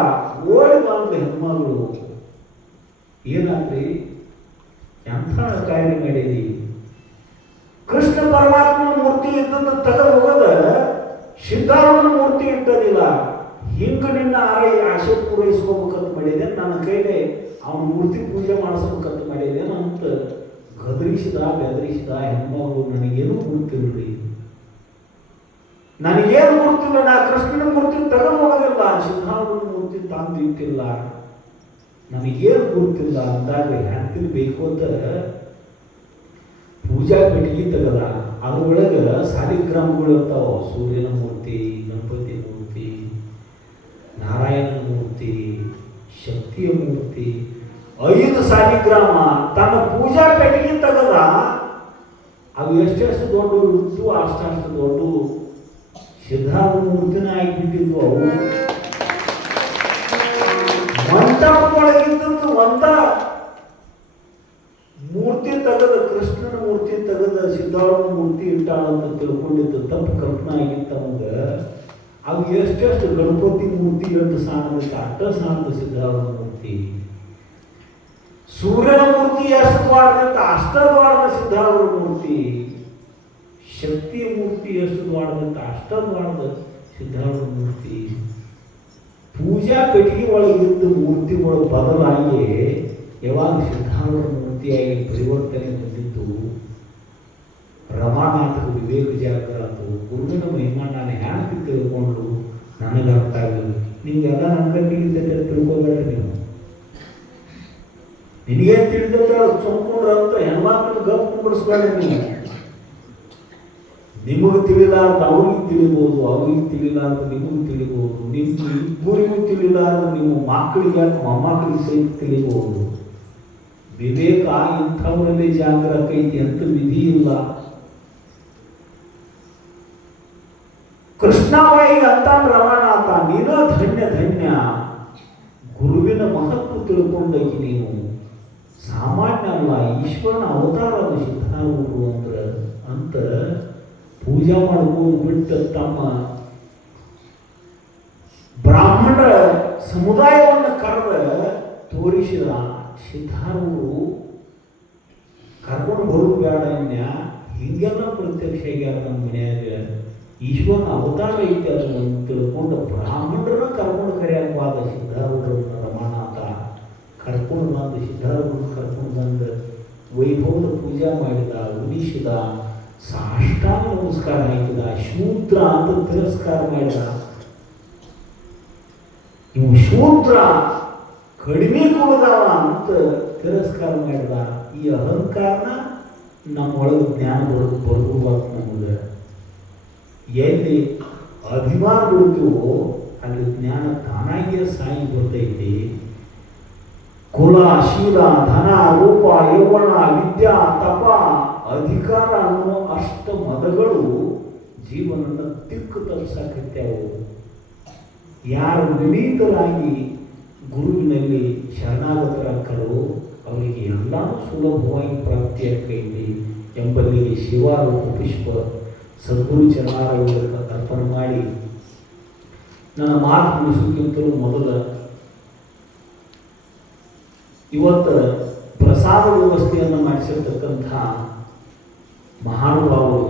ಓಡಿ ಬಂದ ಹೆಣ್ಮಗಳು. ಏನಾದ್ರಿ ಎಂಥ ಕಾರ್ಯ ಮಾಡಿದಿ? ಕೃಷ್ಣ ಪರಮಾತ್ಮನ ಮೂರ್ತಿ ಇದ್ದದ್ದು ತೆಗೆದು ಹೋಗದ ಸಿದ್ಧಾರೂಢನ ಮೂರ್ತಿ ಇಟ್ಟದಿಲ್ಲ. ಹಿಂಗೆ ನಿನ್ನ ಆಸೆ ಪೂರೈಸ್ಕೋಬೇಕಂತ ಮಾಡಿದೆ. ನನ್ನ ಕೈಲೇ ಅವನ ಮೂರ್ತಿ ಪೂಜೆ ಮಾಡಿಸ್ಬೇಕಂತ ಮಾಡಿದ್ದೇನೆ ಅಂತ ಗದರಿಸಿದ ಬೆದರಿಸಿದ ಹೆಣ್ಮಗಳು. ನನಗೇನು ಗುರುತಿಲ್ರಿ, ನನಗೇನು ಗುರುತಿಲ್ಲ. ನಾ ಕೃಷ್ಣನ ಮೂರ್ತಿ ತೆಗೆದು ಹೋಗೋದಿಲ್ಲ, ಸಿದ್ಧಾರೂಢನ ಮೂರ್ತಿ ತಂದು ಇಟ್ಟಿಲ್ಲ, ನನಗೇನು ಗುರುತಿಲ್ಲ ಅಂದಾಗ ಹೆಂಡತಿ ಬೇಕು ಅಂತ ಪೂಜಾ ಪೆಟ್ಟಿಗೆ ತೆಗದ. ಅದ್ರೊಳಗೆ ಸಾಲಿಗ್ರಾಮಗಳು ಇರ್ತಾವ. ಸೂರ್ಯನ ಮೂರ್ತಿ, ಗಣಪತಿ ಮೂರ್ತಿ, ನಾರಾಯಣನ ಮೂರ್ತಿ, ಶಕ್ತಿಯ ಮೂರ್ತಿ, 5 ಸಾಲಿಗ್ರಾಮ ತನ್ನ ಪೂಜಾ ಪೆಟ್ಟಿಗೆ ತೆಗದ. ಅವು ಎಷ್ಟೆಷ್ಟು ದೊಡ್ಡ ಇತ್ತು ಅಷ್ಟು ದೊಡ್ಡ ಸಿದ್ಧಾರೂಢ ಮೂರ್ತಿನ ಆಗಿಬಿಟ್ಟಿದ್ವು. ಅವು ಮಂಟಪದೊಳಗಿದ್ದದ್ದು ಒಂದ ಮೂರ್ತಿ ತೆಗೆದ, ಕೃಷ್ಣನ ಮೂರ್ತಿ ತೆಗೆದ ಸಿದ್ಧಾರೂಢ ಮೂರ್ತಿ ಇಟ್ಟಾಳಂತ ತಿಳ್ಕೊಂಡಿದ್ದು ತಪ್ಪು ಕಲ್ಪನೆ ಆಗಿತ್ತು ಅವಾಗ. ಅವು ಎಷ್ಟೆಷ್ಟು ಗಣಪತಿ ಮೂರ್ತಿ ಎಷ್ಟು ಸಾಣದಕ್ಕೆ ಅಷ್ಟ ಸಾಣದ ಸಿದ್ಧಾರೂಢ ಮೂರ್ತಿ. ಸೂರ್ಯನ ಮೂರ್ತಿ ಎಷ್ಟು ದ್ವಾರದಂತ ಅಷ್ಟ ದ್ವಾರದ ಸಿದ್ಧಾರೂಢ ಮೂರ್ತಿ. ಶಕ್ತಿಯ ಮೂರ್ತಿ ಎಷ್ಟು ದ್ವಾರದಂತ ಅಷ್ಟ ದ್ವಾರದ ಸಿದ್ಧಾರೂಢ ಮೂರ್ತಿ. ಪೂಜಾ ಪೆಟ್ಟಿಗೆ ಒಳಗಿದ್ದ ಮೂರ್ತಿಗಳು ಬದಲಾಗಿ ಯಾವಾಗ ಸಿದ್ಧಾರೂಢ ಮೂರ್ತಿಯಾಗಿ ಪರಿವರ್ತನೆ ಹೊಂದಿದ್ದು ರಮಾನಾಥಕ ವಿವೇಕ ಜಾಗರಾತು. ಗುರುವಿನ ಮಹಿಮಾ ನಾನು ಹ್ಯಾಂಗೆ ತಿಳ್ಕೊಂಡು ನನಗೆ ಅರ್ಥ ಆಗಲ್ಲ. ನಿಮಗೆಲ್ಲ ನನಗೆ ತಿಳಿತೈತೆ ತಿಳ್ಕೊಬೇಡ್ರಿ. ನೀವು ನಿನಗೇನು ತಿಳಿದೈತೆ ಚೊಂಕೊಂಡ್ರ ಅಂತ ಹೆಣ್ಮಕ್ಳು ಗಪ್ ಕುಂಬಡಿಸ್ಬೇಡ್ರಿ. ನೀವು ನಿಮಗೆ ತಿಳಿಲಾರ್ದು ಅವ್ರಿಗೆ ತಿಳಿಬೋದು, ಅವ್ರಿಗೆ ತಿಳಿಲಾರ್ದು ನಿಮಗೆ ತಿಳಿಬೋದು, ನಿಮ್ಮ ಇಬ್ಬರಿಗೂ ತಿಳಿಲಾರ್ದು ನೀವು ಮಕ್ಕಳಿಗೆ ಮೊಮ್ಮಕ್ಕಳಿಗೆ ಸಹಿತ ತಿಳಿಬೋದು. ವಿವೇಕ ಇಂಥವರಲ್ಲಿ ಜಾಗೃತ ಐತಿ ಅಂತ ವಿಧಿ ಇಲ್ಲ. ಕೃಷ್ಣಾಬಾಯಿಗೆ ಅಂತ ರಮಣಾಥ ನೀನ ಧನ್ಯ ಧನ್ಯ, ಗುರುವಿನ ಮಹತ್ವ ತಿಳ್ಕೊಂಡಾಗಿ ನೀನು ಸಾಮಾನ್ಯ ಅಲ್ಲ, ಈಶ್ವರನ ಅವತಾರದ ಸಿದ್ಧಾರೂಢರು ಅಂತ ಪೂಜೆ ಮಾಡ್ಕೊಂಡು ಬಿಟ್ಟು ತಮ್ಮ ಬ್ರಾಹ್ಮಣರ ಸಮುದಾಯವನ್ನು ಕರೆದ ತೋರಿಸಿದ ಸಿದ್ಧಾರೂಢರು ಕರ್ಕೊಂಡು ಬರೋದು ಬೇಡ ಇನ್ಯ ಹಿಂಗೆಲ್ಲ ಪ್ರತ್ಯಕ್ಷ ಆಗ್ಯಾರ ನಮ್ಮ ಮನ್ಯಾಗ ಈಶ್ವರನ ಅವತಾರ ಐತೆ ಅದನ್ನು ತಿಳ್ಕೊಂಡು ಬ್ರಾಹ್ಮಣರನ್ನ ಕರ್ಕೊಂಡು ಕರೆಯವಾದ ಸಿದ್ಧಾರೂಢರನ್ನ ರಮಣಾಥ ಕರ್ಕೊಂಡು ಬಂದು ಸಿದ್ಧಾರೂಢರು ಕರ್ಕೊಂಡು ಬಂದು ವೈಭವದ ಪೂಜೆ ಮಾಡಿದ, ಉಳಿಸಿದ, ಸಾಷ್ಟಾಂಗ ನಮಸ್ಕಾರ ಹಾಕಿದ, ಶೂದ್ರ ಅಂತ ತಿರಸ್ಕಾರ ಮಾಡಿದ. ಇವು ಶೂದ್ರ ಕಡಿಮೆ ಕುಲದವ ಅಂತ ತಿರಸ್ಕಾರ ಮಾಡಿದ. ಈ ಅಹಂಕಾರನ ನಮ್ಮೊಳಗೆ ಜ್ಞಾನ ಬರ್ಬೋದು. ನಮಗೆ ಎಲ್ಲಿ ಅಭಿಮಾನ ಬಿಡ್ತೀವೋ ಅಲ್ಲಿ ಜ್ಞಾನ ತಾನಾಗಿಯೇ ಸಾಯಿ ಬರ್ತೈತಿ. ಕುಲ, ಶೀಲ, ಧನ, ರೂಪ, ಯೌವನ, ವಿದ್ಯಾ, ತಪ, ಅಧಿಕಾರ ಅನ್ನೋ ಅಷ್ಟ ಮದಗಳು ಜೀವನದ ದಿಕ್ಕು ತಪ್ಪಿಸಕತ್ಯಾವು. ಯಾರು ವಿನೀತರಾಗಿ ಗುರುವಿನಲ್ಲಿ ಶರಣಾಗತರಾಕರು ಅವರಿಗೆ ಎಲ್ಲಾನು ಸುಲಭವಾಗಿ ಪ್ರಾಪ್ತಿಯಾಗೈತಿ ಎಂಬಲ್ಲಿಗೆ ಶಿವಾರೂಪ ಪುಷ್ಪ ಸದ್ಗುರು ಚರಣಾರವಿಂದಕ್ಕೆ ಅರ್ಪಣೆ ಮಾಡಿ ನನ್ನ ಮಾತು ಮುಗಿಸೋಕ್ಕಿಂತಲೂ ಮೊದಲ ಇವತ್ತು ಪ್ರಸಾದ ವ್ಯವಸ್ಥೆಯನ್ನು ಮಾಡಿಸಿರ್ತಕ್ಕಂಥ ಮಹಾನುಭಾವರು